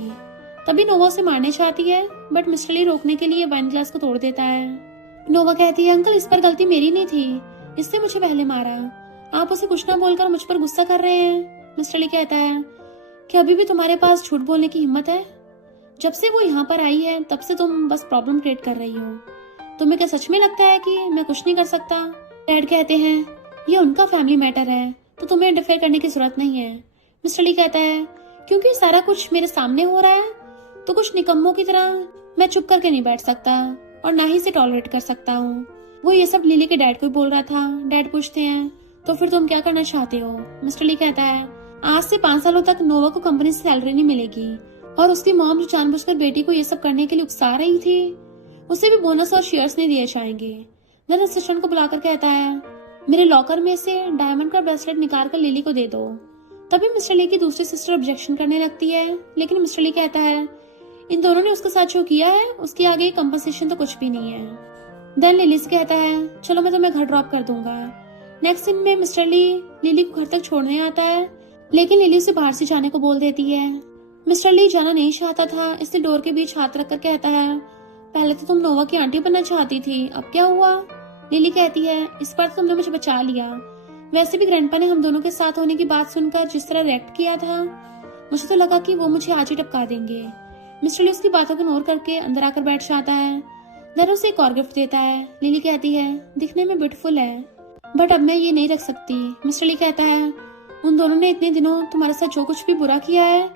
तभी नोवा उसे मारने चाहती है बट मिस्टर ली रोकने के लिए वाइन ग्लास को तोड़ देता है। नोवा कहती है, अंकल इस पर गलती मेरी नहीं थी, इसने मुझे पहले मारा, आप उसे कुछ ना बोलकर मुझ पर गुस्सा कर रहे हैं। मिस्टर ली कहता है, कि अभी भी तुम्हारे पास झूठ बोलने की हिम्मत है? जब से वो यहाँ पर आई है तब से तुम बस प्रॉब्लम क्रिएट कर रही हो। तुम्हें क्या सच में लगता है कि मैं कुछ नहीं कर सकता? डैड कहते हैं, ये उनका फैमिली मैटर है तो तुम्हें इंटरफेयर करने की जरूरत नहीं है। मिस्टर ली कहता है, क्योंकि सारा कुछ मेरे सामने हो रहा है तो कुछ निकम्मों की तरह मैं चुप करके नहीं बैठ सकता और ना ही इसे टॉलरेट कर सकता हूँ। वो ये सब लिली के डैड को बोल रहा था। डैड पूछते हैं, तो फिर तुम क्या करना चाहते हो? मिस्टर ली कहता है, आज से 5 सालों तक नोवा को कंपनी से सैलरी नहीं मिलेगी और उसकी मॉम जो जानबूझकर बेटी को ये सब करने के लिए उकसा रही थी उसे भी बोनस और शेयर्स नहीं दिए जाएंगे। देन असिस्टेंट को बुलाकर कहता है, मेरे लॉकर में से डायमंड का ब्रेसलेट निकाल कर लिली को दे दो। तभी मिस्टर ली की दूसरी सिस्टर ऑब्जेक्शन करने लगती है लेकिन मिस्टर ली कहता है, इन दोनों ने उसके साथ जो किया है उसके आगे कंपनसेशन तो कुछ भी नहीं है। देन लिली से कहता है, चलो मैं तुम्हें घर ड्रॉप कर दूंगा। नेक्स्ट सीन में मिस्टर ली लिली को घर तक छोड़ने आता है लेकिन लिली उसे बाहर से जाने को बोल देती है। मिस्टर ली जाना नहीं चाहता था इसलिए डोर के बीच हाथ रखकर कहता है, पहले तो तुम नोवा की आंटी बनना चाहती थी, अब क्या हुआ? लिली कहती है, इस बार तो तुमने मुझे बचा लिया। वैसे भी ग्रैंडपा ने हम दोनों के साथ होने की बात सुनकर जिस तरह रिएक्ट किया था मुझे तो लगा कि वो मुझे आज ही टपका देंगे। मिस्टर ली उसकी बातों को इग्नोर करके अंदर आकर बैठ जाता है। देन उसे एक और गिफ्ट देता है। लिली कहती है, दिखने में ब्यूटीफुल है बट अब मैं ये नहीं रख सकती। मिस्टर ली कहता है, उन दोनों ने इतने दिनों तुम्हारे साथ जो कुछ भी बुरा किया है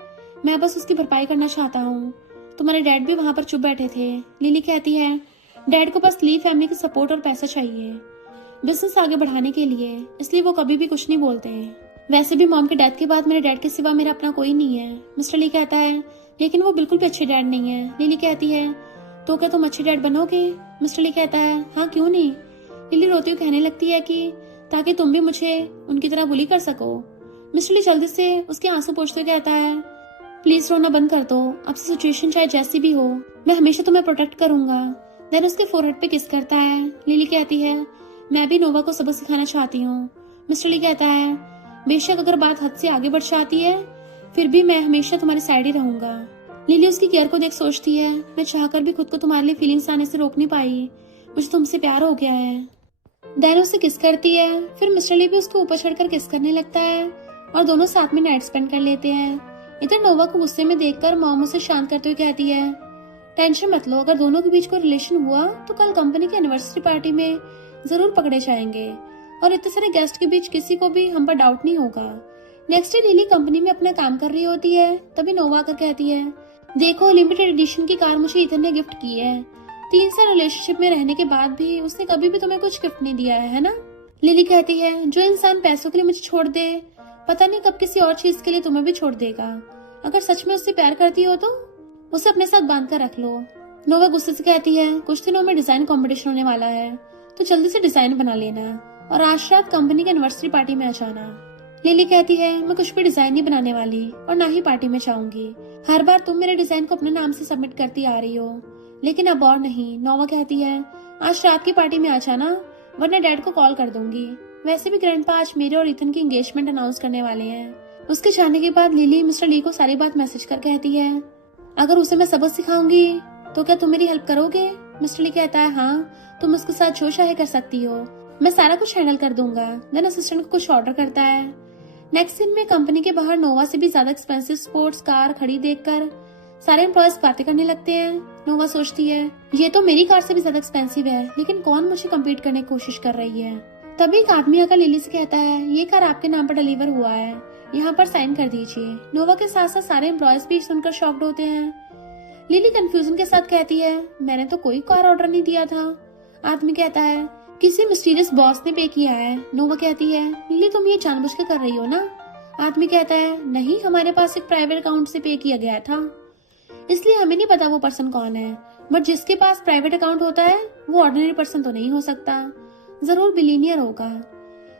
मैं बस उसकी भरपाई करना चाहता हूँ। तुम्हारे डैड भी वहाँ पर चुप बैठे थे। लिली कहती है, डैड को बस ली फैमिली की सपोर्ट और पैसा चाहिए बिजनेस आगे बढ़ाने के लिए, इसलिए वो कभी भी कुछ नहीं बोलते हैं। वैसे भी मॉम के डेथ के बाद मेरे डैड के सिवा मेरा अपना कोई नहीं है। मिस्टर ली कहता है, लेकिन वो बिल्कुल भी अच्छे डैड नहीं है। लिली कहती है, तो क्या तुम अच्छे डैड बनोगे? मिस्टर ली कहता है, हाँ क्यों नहीं। लिली रोती हुई कहने लगती है कि ताकि तुम भी मुझे उनकी तरह बुली कर सको। मिस्टर ली जल्दी से उसके आंसू पोंछते हुए कहता है, प्लीज रोना बंद कर दो, अब से सिचुएशन चाहे जैसी भी हो, मैं हमेशा तुम्हें प्रोटेक्ट करूंगा। देन उसके फोरहेड पे किस करता है। लिली कहती है, मैं भी नोवा को सबक सिखाना चाहती हूँ। मिस्टर ली कहता है, बेशक अगर बात हद से आगे बढ़ जाती है फिर भी मैं हमेशा तुम्हारी साइड ही रहूंगा। लिली उसकी केयर को देख सोचती है, मैं चाहकर भी खुद को तुम्हारे लिए फीलिंग्स आने से रोक नहीं पाई, मुझे तुमसे प्यार हो गया है। देन उसे किस करती है, फिर मिस्टर ली भी उसके ऊपर चढ़कर किस करने लगता है और दोनों साथ में नाइट स्पेंड कर लेते हैं। इधर नोवा को गुस्से में देखकर मॉम उसे शांत करते हुए कहती है, टेंशन मत लो, अगर दोनों के बीच कोई रिलेशन हुआ तो कल कंपनी की एनिवर्सरी पार्टी में जरूर पकड़े जाएंगे और इतने सारे गेस्ट के बीच किसी को भी हम पर डाउट नहीं होगा। नेक्स्ट डे लिली कंपनी में अपना काम कर रही होती है, तभी नोवा आकर कहती है, देखो लिमिटेड एडिशन की कार मुझे इथन ने गिफ्ट की है। 3 साल रिलेशनशिप में रहने के बाद भी उसने कभी भी तुम्हें कुछ गिफ्ट नहीं दिया है ना। लिली कहती है, जो इंसान पैसों के लिए मुझे छोड़ दे पता नहीं कब किसी और चीज के लिए तुम्हें भी छोड़ देगा। अगर सच में उससे प्यार करती हो तो उसे अपने साथ बांध कर रख लो। नोवा गुस्से से कहती है, कुछ दिनों में डिजाइन कंपटीशन होने वाला है तो जल्दी से डिजाइन बना लेना और आज रात कंपनी की एनिवर्सरी पार्टी में आ जाना। लिली कहती है, मैं कुछ भी डिजाइन नहीं बनाने वाली और ना ही पार्टी में जाऊंगी। हर बार तुम मेरे डिजाइन को अपने नाम से सबमिट करती आ रही हो, लेकिन अब और नहीं। नोवा कहती है, आज रात की पार्टी में आ जाना वरना डैड को कॉल कर दूंगी। वैसे भी ग्रैंडपा आज मेरे और इथन की एंगेजमेंट अनाउंस करने वाले हैं। उसके जाने के बाद लिली मिस्टर ली को सारी बात मैसेज कर कहती है, अगर उसे मैं सबक सिखाऊंगी तो क्या तुम मेरी हेल्प करोगे। मिस्टर ली कहता है, हाँ तुम उसके साथ जो चाहे कर सकती हो, मैं सारा कुछ हैंडल कर दूंगा। देन असिस्टेंट को कुछ ऑर्डर करता है। नेक्स्ट सीन में कंपनी के बाहर नोवा से भी ज्यादा एक्सपेंसिव स्पोर्ट्स कार खड़ी देखकर सारे एम्प्लॉयज बातें करने लगते हैं। नोवा सोचती है, ये तो मेरी कार से भी ज्यादा एक्सपेंसिव है, लेकिन कौन मुझे कम्पीट करने की कोशिश कर रही है। तभी एक आदमी आकर लिली से कहता है, ये कार आपके नाम पर डिलीवर हुआ है, यहाँ पर साइन कर दीजिए। नोवा के साथ साथ सारे एम्प्लॉयज भी सुनकर शॉक्ड होते हैं। लिली कंफ्यूजन के साथ कहती है, मैंने तो कोई कार ऑर्डर नहीं दिया था। आदमी कहता है, किसी मिस्टीरियस बॉस ने पे किया है। नोवा कहती है, लिली तुम ये जानबूझ के कर रही हो ना। आदमी कहता है, नहीं हमारे पास एक प्राइवेट अकाउंट से पे किया गया था, इसलिए हमें नहीं पता वो पर्सन कौन है, बट जिसके पास प्राइवेट अकाउंट होता है वो ऑर्डिनरी पर्सन तो नहीं हो सकता, जरूर बिलीनियर होगा।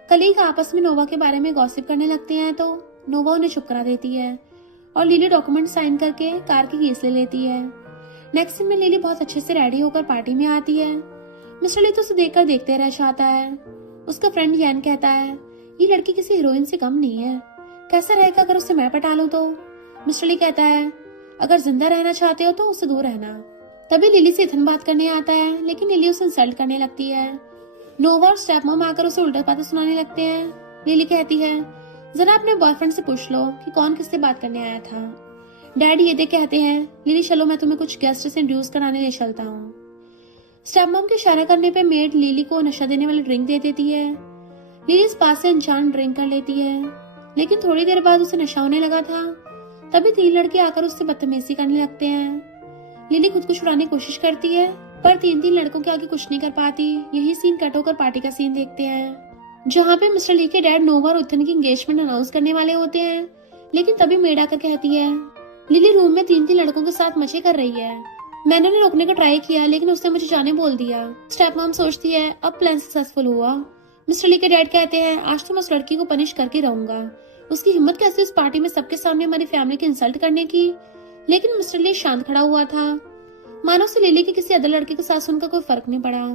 कलीग आपस में नोवा के बारे में गॉसिप करने लगते हैं तो नोवा उन्हें चुप करा देती है और लिली डॉक्यूमेंट साइन करके कार की कीज ले लेती है। नेक्स्ट सीन में लिली बहुत अच्छे से रेडी होकर पार्टी में आती है। मिस्टर ली तो उसे देखकर देखते रह जाता है। उसका फ्रेंड यान कहता है, ये लड़की किसी हीरोइन से कम नहीं है, कैसा रहेगा अगर उसे मैं पटा लूं तो। मिस्टर ली कहता है, अगर जिंदा रहना चाहते हो तो उससे दूर रहना। तभी लिली से इथन बात करने आता है, लेकिन लिली उसे इंसल्ट करने लगती है। नोवा और स्टेप मॉम आकर उसे उल्टा बातें सुनाने लगते हैं। लिली कहती है, जरा अपने बॉयफ्रेंड से पूछ लो कि कौन किससे बात करने आया था। डैड ये देख कहते हैं, लिली चलो मैं तुम्हें कुछ गेस्ट से इंट्रोड्यूस कराने ले चलता हूँ। स्टेप मॉम के इशारा करने पे मेड लिली को नशा देने वाली ड्रिंक दे देती है। लिली इस पास से अनजान ड्रिंक कर लेती है, लेकिन थोड़ी देर बाद उसे नशा होने लगा था। तभी 3 लड़के आकर उससे बदतमीजी करने लगते हैं। लिली खुद को छुड़ाने की कोशिश करती है, पर 3 लड़कों के आगे कुछ नहीं कर पाती। यही सीन कट होकर पार्टी का सीन देखते हैं, जहाँ पे मिस्टर ली के डैड नोवा और इथन की एंगेजमेंट अनाउंस करने वाले होते हैं। लेकिन तभी मेड आकर कहती है, लिली रूम में 3 लड़कों के साथ मजे कर रही है। मैंने उन्हें रोकने का ट्राई किया, लेकिन उसने मुझे जाने बोल दिया। स्टेप मॉम सोचती है, अब प्लान सक्सेसफुल हुआ। मिस्टर ली के डैड कहते हैं, आज तो मैं उस लड़की को पनिश करके रहूंगा। उसकी हिम्मत कैसे इस पार्टी में सबके सामने हमारी फैमिली की इंसल्ट करने की। लेकिन मिस्टर ली शांत खड़ा हुआ था, मानो उसे लिली के किसी अदर लड़के के साथ सुनकर कोई फर्क नहीं पड़ा।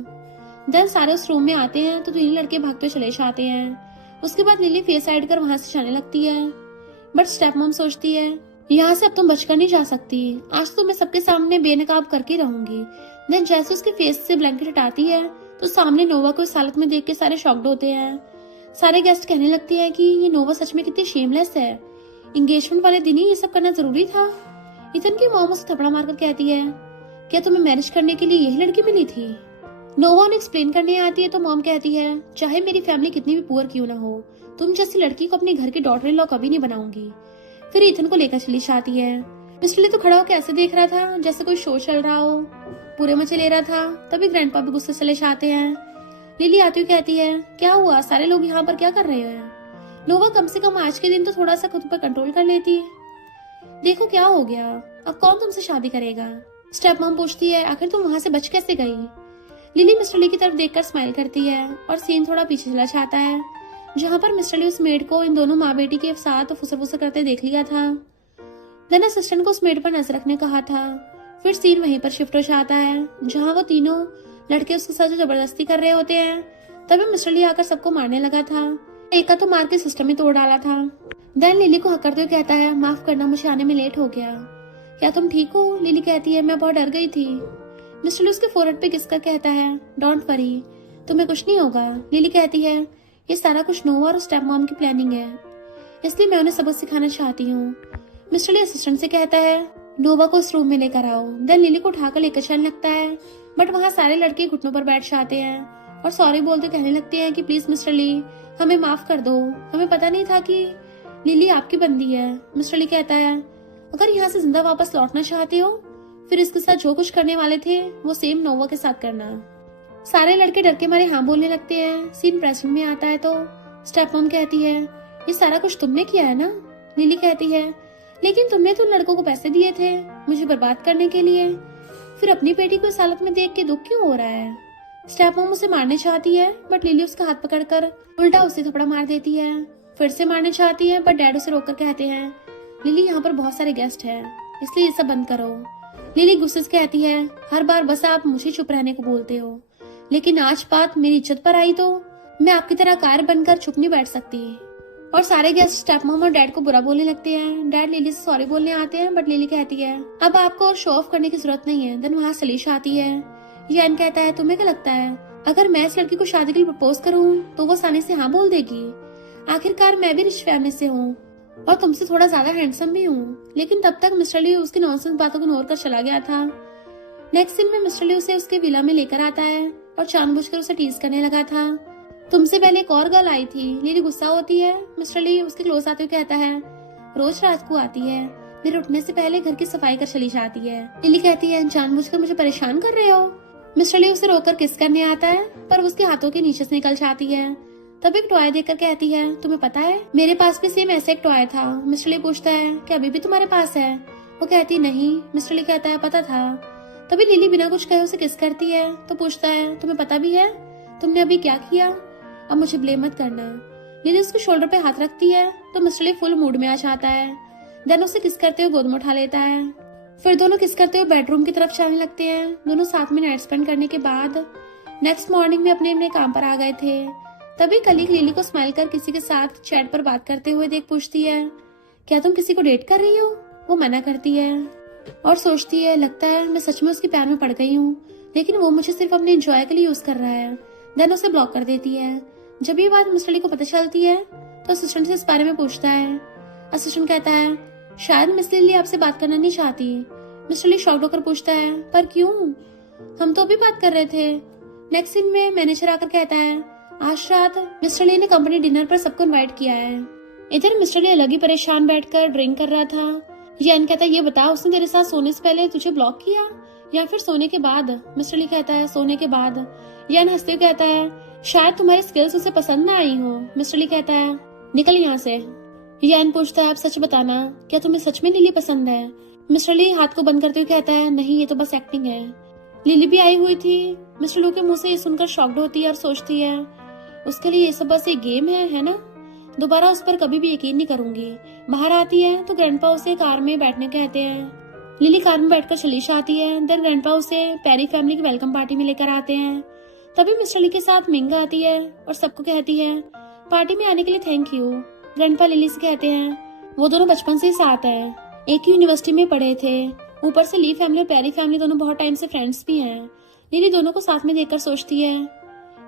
देन सारे उस रूम में आते हैं तो 3 लड़के भागते चले जाते हैं। उसके बाद लिली फेस साइड कर वहां से जाने लगती है, बट स्टेप मॉम सोचती है, यहाँ से अब तुम बचकर नहीं जा सकती, आज तो मैं सबके सामने बेनकाब करके रहूंगी। देन जैसे उसके फेस से ब्लैंकेट हटाती है तो सामने नोवा को इस हालत में देख के सारे शॉक्ड होते हैं। सारे गेस्ट कहने लगते हैं कि ये नोवा सच में कितनी शेमलेस है, एंगेजमेंट वाले दिन ही ये सब करना जरूरी था। इथन की मॉम उसे थपड़ा मारकर कहती है, क्या तुम्हें मैरिज करने के लिए यही लड़की मिली थी। नोवा उन्हें एक्सप्लेन करने आती है तो मॉम कहती है, चाहे मेरी फैमिली कितनी भी पुअर क्यों ना हो, तुम जैसी लड़की को अपने घर की डॉटर इन लॉ कभी नहीं बनाऊंगी। फिर इथन को लेकर चली जाती है। मिस्टर ली तो खड़ा होकर ऐसे देख रहा था जैसे कोई शो चल रहा हो, पूरे मजे ले रहा था। तभी ग्रैंडपा भी गुस्से चले जाते हैं। लिली आती हुई कहती है, क्या हुआ, सारे लोग यहाँ पर क्या कर रहे हैं। नोवा कम से कम आज के दिन तो थोड़ा सा खुद पर कंट्रोल कर लेती। देखो क्या हो गया, अब कौन तुमसे शादी करेगा। स्टेप मॉम पूछती है, आखिर तुम वहां से बच कैसे गई। लिली मिस्टर ली की तरफ देखकर स्माइल करती है और सीन थोड़ा पीछे चला जाता है। जहाँ पर मिस्टर ली उस मेड को इन दोनों माँ बेटी के साथ फुसर फुसर करते देख लिया था। देन असिस्टेंट को उस मेड पर नजर रखने कहा था। फिर सीन वहीं पर शिफ्ट हो जाता है जहाँ वो तीनों लड़के उसके साथ जो जबरदस्ती कर रहे होते हैं। तभी मिस्टर ली आकर सबको मारने लगा था। एक का तो मार के सिस्टम ही तोड़ डाला था। देन लिली को हक करते हुए कहता है, माफ करना, मुझे आने में लेट हो गया। क्या तुम ठीक हो? लिली कहती है, मैं बहुत डर गई थी। मिस्टर ली उसके फोरहेड पे किसकर कहता है, डोंट वरी, तुम्हें कुछ नहीं होगा। लिली कहती है, ये सारा कुछ नोवा और स्टेप मॉम की प्लानिंग है, इसलिए मैं उन्हें सबक सिखाना चाहती हूँ। मिस्टर ली असिस्टेंट से कहता है, नोवा को इस रूम में लेकर आओ। देन लिली को उठाकर लेकर चलने लगता है, बट वहाँ सारे लड़के घुटनों पर बैठ जाते हैं और सॉरी बोलते कहने लगते हैं कि प्लीज मिस्टर ली, हमें माफ कर दो, हमें पता नहीं था कि लिली आपकी बंदी है। मिस्टर ली कहता है, अगर यहाँ से जिंदा वापस लौटना चाहते हो फिर इसके साथ जो कुछ करने वाले थे वो सेम नोवा के साथ करना। सारे लड़के डर के मारे हाँ बोलने लगते हैं। सीन प्रेजेंट में आता है तो स्टेप मॉम कहती है, ये सारा कुछ तुमने किया है ना? लिली कहती है, लेकिन तुमने तो लड़कों को पैसे दिए थे मुझे बर्बाद करने के लिए, फिर अपनी बेटी को इस हालत में देख के दुख क्यों हो रहा है? स्टेप मॉम उसे मारने चाहती है बट लिली उसका हाथ पकड़कर उल्टा उसे थप्पड़ मार देती है। फिर से मारने चाहती है बट डैड उसे रोककर कहते हैं, लिली यहाँ पर बहुत सारे गेस्ट हैं इसलिए ये सब बंद करो। लिली गुस्से से कहती है, हर बार बस आप मुझे चुप रहने को बोलते हो, लेकिन आज बात मेरी इज्जत पर आई तो मैं आपकी तरह कार बनकर चुप नहीं बैठ सकती। और सारे गेस्ट स्टेप मॉम और डैड को बुरा बोलने लगते हैं। डैड लिली से सॉरी बोलने आते हैं बट लिली कहती है, अब आपको शो ऑफ करने की जरूरत नहीं है। देन वहाँ सलीश आती है। यान कहता है, तुम्हें क्या लगता है अगर मैं इस लड़की को शादी के लिए प्रपोज करूँ तो वो आसानी से हाँ बोल देगी? आखिरकार मैं भी रिच फैमिली से हूँ और तुमसे थोड़ा ज्यादा हैंडसम भी हूँ। लेकिन तब तक मिस्टर ली उसकी नॉनसेंस बातों को इग्नोर कर चला गया था। नेक्स्ट सीन में मिस्टर ली उसे उसके विला में लेकर आता है और जानबूझकर उसे टीज करने लगा था। तुमसे पहले एक और गर्ल आई थी। लिली गुस्सा होती है। मिस्टर ली उसके क्लोज आते हुए कहता है, रोज रात को आती है, मेरे उठने से पहले घर की सफाई कर चली जाती है। लिली कहती है, जानबूझकर मुझे परेशान कर रहे हो? मिस्टर ली उसे रोककर किस करने आता है पर उसके हाथों के नीचे से निकल जाती है। तब एक टॉय देखकर कहती है, तुम्हें पता है मेरे पास भी सेम ऐसे एक टॉय था। मिस्टर ली पूछता है, क्या अभी भी तुम्हारे पास है? वो कहती नहीं। मिस्टर ली कहता है, पता था। तभी लिली बिना कुछ कहे उसे किस करती है तो पूछता है, तुम्हें पता भी है तुमने अभी क्या किया? अब मुझे ब्लेम मत करना। लिली उसके शोल्डर पे हाथ रखती है तो मिस्टर ली फुल मूड में आ जाता है। देन उसे किस करते हुए गोद में उठा लेता है। फिर दोनों किस करते हुए बेडरूम की तरफ चलने लगते हैं। दोनों साथ में नाइट स्पेंड करने के बाद नेक्स्ट मॉर्निंग में अपने अपने काम पर आ गए थे। तभी कलीग लिली को स्माइल कर किसी के साथ चैट पर बात करते हुए देख पूछती है, क्या तुम किसी को डेट कर रही हो? वो मना करती है और सोचती है, लगता है मैं सच में उसके प्यार में पड़ गई हूँ, लेकिन वो मुझे सिर्फ अपने एंजॉय के लिए यूज कर रहा है। देन उसे ब्लॉक कर देती है। जब ये बात मिस्टर ली को पता चलती है तो असिस्टेंट से इस बारे में पूछता है। असिस्टेंट कहता है, शायद मिस लिली आपसे बात करना नहीं चाहती। मिस्टर ली शॉक्ड होकर पूछता है, पर क्यों? हम तो अभी बात कर रहे थे। नेक्स्ट सीन में मैनेजर आकर कहता है, आज रात मिस्टर ली ने कंपनी डिनर पर सबको इनवाइट किया है। इधर मिस्टर ली अलग ही परेशान बैठकर ड्रिंक कर रहा था। यान कहता है, ये बता उसने तेरे साथ सोने से पहले तुझे ब्लॉक किया या फिर सोने के बाद? मिस्टर ली कहता है, सोने के बाद। यान हंसते हुए कहता है, शायद तुम्हारी स्किल्स उसे पसंद ना आई हो। मिस्टर ली कहता है, निकल यहाँ से। यान पूछता है, अब सच बताना, क्या तुम्हें सच में लिली पसंद है? मिस्टर ली हाथ को बंद करते हुए कहता है, नहीं ये तो बस एक्टिंग है। लिली भी आई हुई थी। मिस्टर लू के मुंह से ये सुनकर शॉक्ड होती है और सोचती है, उसके लिए ये सब बस एक गेम है ना? दोबारा उस पर कभी भी यकीन नहीं करूंगी। बाहर आती है तो ग्रैंडपा उसे कार में बैठने कहते हैं। लिली कार में बैठकर चली जाती है। देन ग्रैंडपा उसे पेरी फैमिली की वेलकम पार्टी में लेकर आते हैं। तभी मिस्टर ली के साथ मिंगा आती है और सबको कहती है, पार्टी में आने के लिए थैंक यू। ग्रैंडपा लिली से कहते हैं, वो दोनों बचपन से ही साथ हैं, एक ही यूनिवर्सिटी में पढ़े थे। ऊपर से ली फैमिली और पेरी फैमिली दोनों बहुत टाइम से फ्रेंड्स भी हैं। लिली दोनों को साथ में देखकर सोचती है,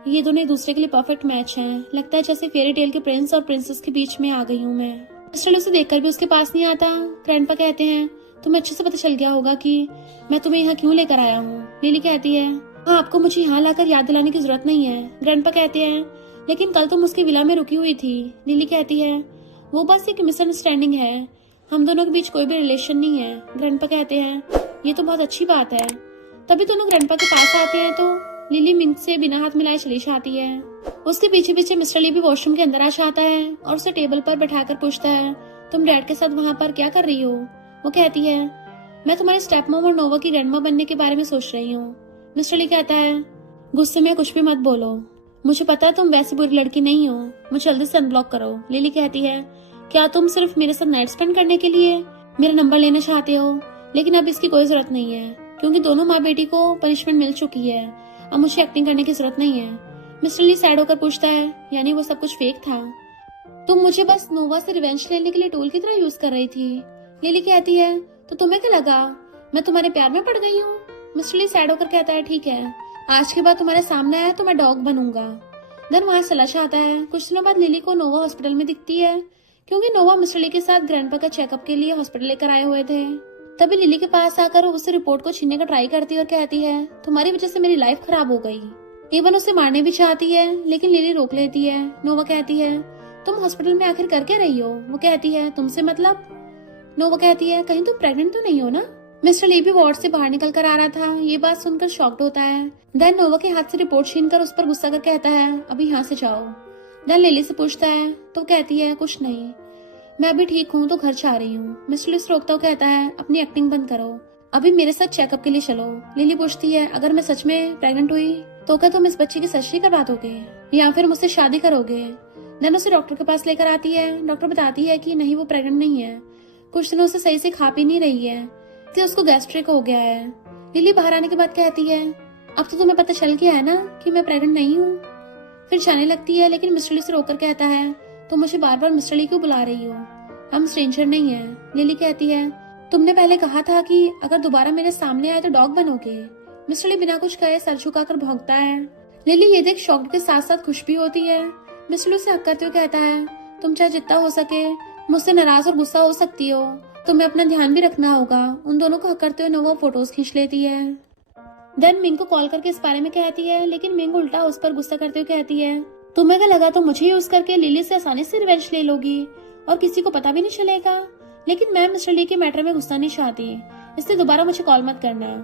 ये दोनों एक दूसरे के लिए परफेक्ट मैच हैं। लगता है जैसे फेरी टेल के प्रिंस और प्रिंसेस के बीच में आ गई हूँ मैं। मिस्टर ली उसे देखकर भी उसके पास नहीं आता। ग्रैंडपा कहते हैं, तुम्हें अच्छे से पता चल गया होगा कि मैं तुम्हें यहाँ क्यों लेकर आया हूँ। लिली कहती है, हाँ आपको मुझे यहाँ लाकर याद दिलाने की जरूरत नहीं है। ग्रैंडपा कहते हैं, लेकिन कल तुम उसकी विला में रुकी हुई थी। लिली कहती है, वो बस एक मिसअंडरस्टैंडिंग है, हम दोनों के बीच कोई भी रिलेशन नहीं है। ग्रैंडपा कहते हैं, ये तो बहुत अच्छी बात है। तभी दोनों ग्रैंडपा के पास आते हैं तो लिली मिंग से बिना हाथ मिलाए चली जाती है। उसके पीछे पीछे मिस्टर ली भी वॉशरूम के अंदर आ जाता है और उसे टेबल पर बैठाकर पूछता है, तुम डैड के साथ वहाँ पर क्या कर रही हो? वो कहती है, मैं तुम्हारी स्टेप मॉम और नोवा की ग्रैंडमा बनने के बारे में सोच रही हूँ। मिस्टर ली कहता है, गुस्से में कुछ भी मत बोलो, मुझे पता है तुम वैसी बुरी लड़की नहीं हो, मुझे जल्दी से अनब्लॉक करो। लिली कहती है, क्या तुम सिर्फ मेरे साथ नाइट स्पेंड करने के लिए मेरा नंबर लेना चाहते हो? लेकिन अब इसकी कोई जरूरत नहीं है, क्योंकि दोनों माँ बेटी को पनिशमेंट मिल चुकी है। अब मुझे एक्टिंग करने की जरूरत नहीं है। मिस्टर ली सैड होकर पूछता है, यानी वो सब कुछ फेक था? तुम मुझे बस नोवा से रिवेंज लेने के लिए टूल की तरह यूज कर रही थी। लिली कहती है, तो तुम्हें क्या लगा मैं तुम्हारे प्यार में पड़ गई हूँ? मिस्टर ली सैड होकर कहता है, ठीक है, आज के बाद तुम्हारे सामने आया तो मैं डॉग बनूंगा। देन वहाँ सलाशा आता है। कुछ दिनों बाद लिली को नोवा हॉस्पिटल में दिखती है, क्योंकि नोवा मिस्टर ली के साथ ग्रैंडपा का चेकअप के लिए हॉस्पिटल लेकर आए हुए थे। तभी लिली के पास आकर उससे रिपोर्ट को छीनने का ट्राई करती है और कहती है, तुम्हारी वजह से मेरी लाइफ खराब हो गई। इवन उसे मारने भी चाहती है, लेकिन लिली रोक लेती है। नोवा कहती है, तुम हॉस्पिटल में आखिर कर क्या रही हो? वो कहती है, तुमसे मतलब? नोवा कहती है, कहीं तुम प्रेग्नेंट तो नहीं हो ना? मिस्टर ली भी वार्ड से बाहर निकल कर आ रहा था। ये बात सुनकर शॉक्ड होता है। देन नोवा के हाथ से रिपोर्ट छीनकर उस पर गुस्सा कर कहता है, अभी यहाँ से जाओ। देन लिली से पूछता है, तो कहती है, कुछ नहीं, मैं अभी ठीक हूँ तो घर जा रही हूँ। मिस्टर ली रोकता हुआ कहता है, अपनी एक्टिंग बंद करो, अभी मेरे साथ चेकअप के लिए चलो। लिली पूछती है, अगर मैं सच में प्रेग्नेंट हुई तो क्या तुम इस बच्चे की सर्जरी करवा दोगे या फिर मुझसे शादी करोगे? देन उसे डॉक्टर के पास लेकर आती है। डॉक्टर बताती है कि नहीं, वो प्रेग्नेंट नहीं है, कुछ दिनों से सही से खा पी नहीं रही है, इसलिए उसको गैस्ट्रिक हो गया है। लिली बाहर आने के बाद कहती है, अब तो तुम्हें पता चल गया है ना कि मैं प्रेग्नेंट नहीं हूँ। फिर जाने लगती है, लेकिन मिस्टर ली से रोककर कहता है, तो मुझे बार बार मिस्टर ली क्यों बुला रही हो? हम स्ट्रेंजर नहीं है। लिली कहती है, तुमने पहले कहा था कि अगर दोबारा मेरे सामने आए तो डॉग बनोगे। मिस्टर ली बिना कुछ कहे सर झुकाकर भौंकता है। लिली ये देख शॉक्ड के साथ साथ खुश भी होती है। मिस्टर ली उसे हक करते हुए कहता है, तुम चाहे जितना हो सके मुझसे नाराज और गुस्सा हो सकती हो, तुम्हें अपना ध्यान भी रखना होगा। उन दोनों को हक करते हुए नोवा फोटोज खींच लेती है। देन मिंग को कॉल करके इस बारे में कहती है, लेकिन मिंग उल्टा उस पर गुस्सा करते हुए कहती है, तुम्हें क्या लगा तुम मुझे यूज करके लिली से आसानी से रिवेंज ले लोगी और किसी को पता भी नहीं चलेगा? लेकिन मैं मिस्टर ली के मैटर में घुसना नहीं चाहती, इसलिए दोबारा मुझे कॉल मत करना।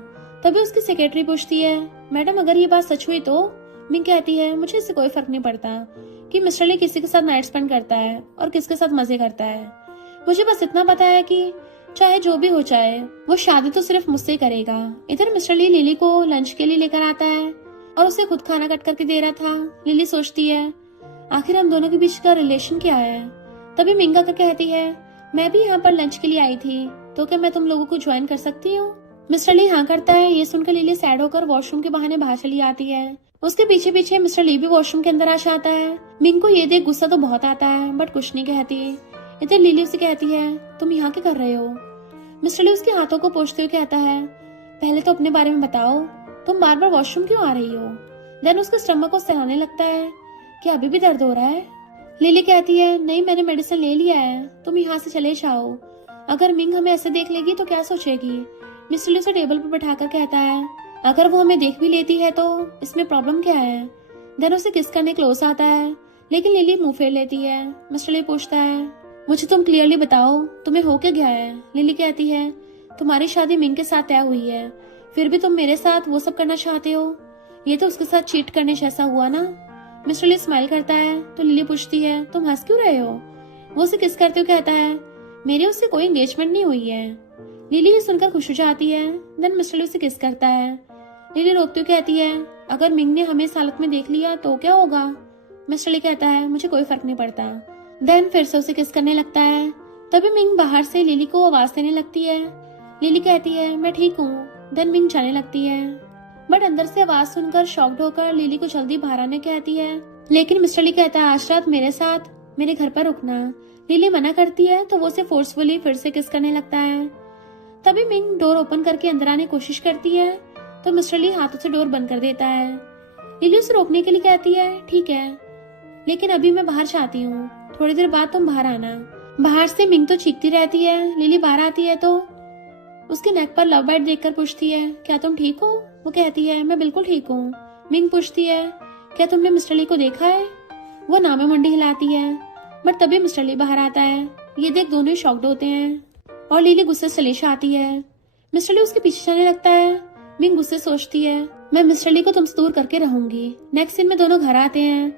तभी उसकी सेक्रेटरी पूछती है, मैडम अगर ये बात सच हुई तो? मिंग कहती है, मुझे इससे कोई फर्क नहीं पड़ता कि मिस्टर ली किसी के साथ नाइट स्पेंड करता है और किसके साथ मजे करता है। मुझे बस इतना पता है कि चाहे जो भी हो जाए वो शादी तो सिर्फ मुझसे करेगा। इधर मिस्टर ली लिली को लंच के लिए लेकर आता है और उसे खुद खाना कट करके दे रहा था। लिली सोचती है, आखिर हम दोनों के बीच का रिलेशन क्या है? तभी मिंग आकर कहती है, मैं भी यहाँ पर लंच के लिए आई थी, तो क्या मैं तुम लोगों को ज्वाइन कर सकती हूँ? मिस्टर ली हाँ करता है। ये सुनकर लिली सैड होकर वॉशरूम के बहाने बाहर चली आती है। उसके पीछे पीछे मिस्टर ली भी वॉशरूम के अंदर आ जाता है। मिंग को ये देख गुस्सा तो बहुत आता है, बट कुछ नहीं कहती। इधर लिली उसे कहती है, तुम यहाँ क्या कर रहे हो? मिस्टर ली उसके हाथों को पोंछते हुए कहता है, पहले तो अपने बारे में बताओ, तुम बार बार वॉशरूम क्यों आ रही हो? देन उसके स्टमक को सहलाने लगता है, क्या अभी भी दर्द हो रहा है? लिली कहती है, नहीं मैंने मेडिसिन ले लिया है, तुम यहाँ से चले जाओ। अगर मिंग हमें ऐसे देख लेगी तो क्या सोचेगी? मिस्टर ली उसे टेबल पर बैठाकर कहता है, अगर वो हमें देख भी लेती है तो इसमें प्रॉब्लम क्या है? देन उसे किस करने क्लोज आता है, लेकिन लिली मुंह फेर लेती है। मिस्टर ली पूछता है, मुझे तुम क्लियरली बताओ तुम्हें हो क्या गया है? लिली कहती है, तुम्हारी शादी मिंग के साथ तय हुई है, फिर भी तुम मेरे साथ वो सब करना चाहते हो? ये तो उसके साथ चीट करने जैसा हुआ ना? मिस्टर ली स्माइल करता है तो लिली पूछती है, तुम हंस क्यों रहे हो? वो उसे किस करते हुए कहता है, मेरी उससे कोई एंगेजमेंट नहीं हुई है। लिली ये सुनकर खुश हो जाती है। देन मिस्टर ली उसे किस करता है। लिली रोकते हुए कहती है, अगर मिंग ने हमें इस हालत में देख लिया तो क्या होगा? मिस्टर ली कहता है, मुझे कोई फर्क नहीं पड़ता। देन फिर से उसे किस करने लगता है। तभी मिंग बाहर से लिली को आवाज देने लगती है। लिली कहती है, मैं ठीक हूँ। देन मिंग जाने लगती है, बट अंदर से आवाज सुनकर शॉक्ड होकर लिली को जल्दी बाहर आने कहती है। लेकिन मिस्टर ली कहता है, आज रात मेरे साथ मेरे घर पर रुकना। लिली मना करती है तो वो उसे फोर्सफुली फिर से किस करने लगता है। तभी मिंग डोर ओपन करके अंदर आने की कोशिश करती है तो मिस्टर ली हाथों से डोर बंद कर देता है। लिली उसे रोकने के लिए कहती है, ठीक है, लेकिन अभी मैं बाहर जाती हूँ, थोड़ी देर बाद तुम बाहर आना। बाहर से मिंग तो चीखती रहती है। लिली बाहर आती है तो उसके नेक पर लव बाइट देखकर पूछती है, क्या तुम ठीक हो? वो कहती है, मैं बिल्कुल ठीक हूँ। मिंग पूछती है, क्या तुमने मिस्टर ली को देखा है? वो नामे मुंडी हिलाती है, बट तभी मिस्टर ली बाहर आता है। ये देख दोनों ही शॉक्ड होते हैं और लिली गुस्से से चली आती है। मिस्टर ली उसके पीछे चलने लगता है। मिंग गुस्से सोचती है, मैं मिस्टर ली को तुमसे दूर करके रहूंगी। नेक्स्ट सीन में दोनों घर आते हैं।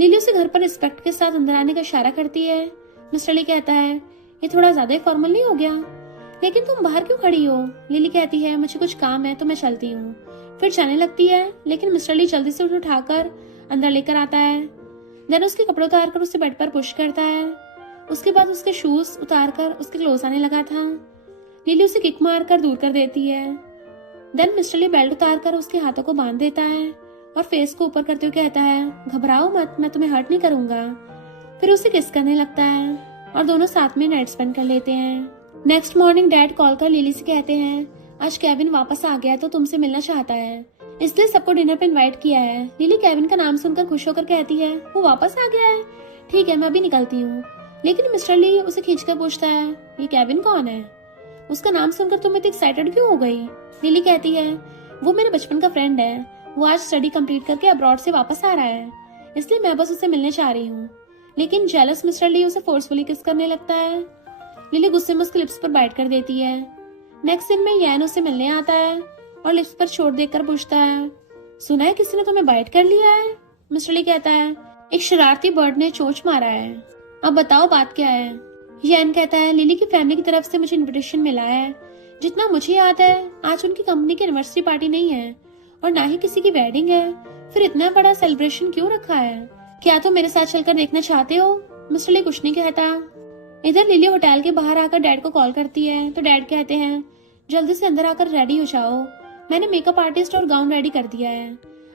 लिली उसे घर पर रिस्पेक्ट के साथ अंदर आने का इशारा करती है। मिस्टर ली कहता है, ये थोड़ा ज्यादा ही फॉर्मल नहीं हो गया? लेकिन तुम बाहर क्यों खड़ी हो? लिली कहती है, मुझे कुछ काम है तो मैं चलती हूँ। फिर जाने लगती है, लेकिन मिस्टर ली जल्दी से उसे उठाकर अंदर लेकर आता है। देन उसके कपड़े उतार कर उसे बेड पर पुश करता है। उसके बाद उसके शूज उतार कर उसके क्लोज आने लगा था। लिली उसे किक मार कर दूर कर देती है। देन मिस्टर ली बेल्ट उतार कर उसके हाथों को बांध देता है और फेस को ऊपर करते हुए कहता है, घबराओ मत, मैं तुम्हें हर्ट नहीं करूंगा। फिर उसे किस करने लगता है और दोनों साथ में नाइट स्पेंड कर लेते हैं। नेक्स्ट मॉर्निंग डैड कॉल कर लिली से कहते हैं, आज केविन वापस आ गया तो तुमसे मिलना चाहता है, इसलिए सबको डिनर पे इनवाइट किया है। लिली केविन का नाम सुनकर खुश होकर कहती है, वो वापस आ गया है, ठीक है मैं अभी निकलती हूँ। लेकिन मिस्टर ली उसे खींचकर पूछता है, ये केविन कौन है? उसका नाम सुनकर तुम इतनी एक्साइटेड क्यों हो गई? लिली कहती है, वो मेरे बचपन का फ्रेंड है, वो आज स्टडी कंप्लीट करके अब्रॉड से वापस आ रहा है, इसलिए मैं बस उससे मिलने चाह रही हूँ। लेकिन जेलस मिस्टर ली उसे फोर्सफुली किस करने लगता है। लिली गुस्से में उसके लिप्स पर बाइट कर देती है। नेक्स्ट दिन में यैन उससे मिलने आता है और लिप्स पर चोट देखकर पूछता है, सुना है किसी ने तुम्हें बाइट कर लिया है? मिस्टर ली कहता है, एक शरारती बर्ड ने चोंच मारा है, अब बताओ बात क्या है? यैन कहता है, लिली की फैमिली की तरफ से मुझे इनविटेशन मिला है। जितना मुझे याद है आज उनकी कंपनी की एनिवर्सरी पार्टी नहीं है और ना ही किसी की वेडिंग है, फिर इतना बड़ा सेलिब्रेशन क्यों रखा है? क्या तुम मेरे साथ चलकर देखना चाहते हो? मिस्टर ली कुछ नहीं कहता। इधर लिली होटल के बाहर आकर डैड को कॉल करती है तो डैड कहते हैं, जल्दी से अंदर आकर रेडी हो जाओ, मैंने मेकअप आर्टिस्ट और गाउन रेडी कर दिया है,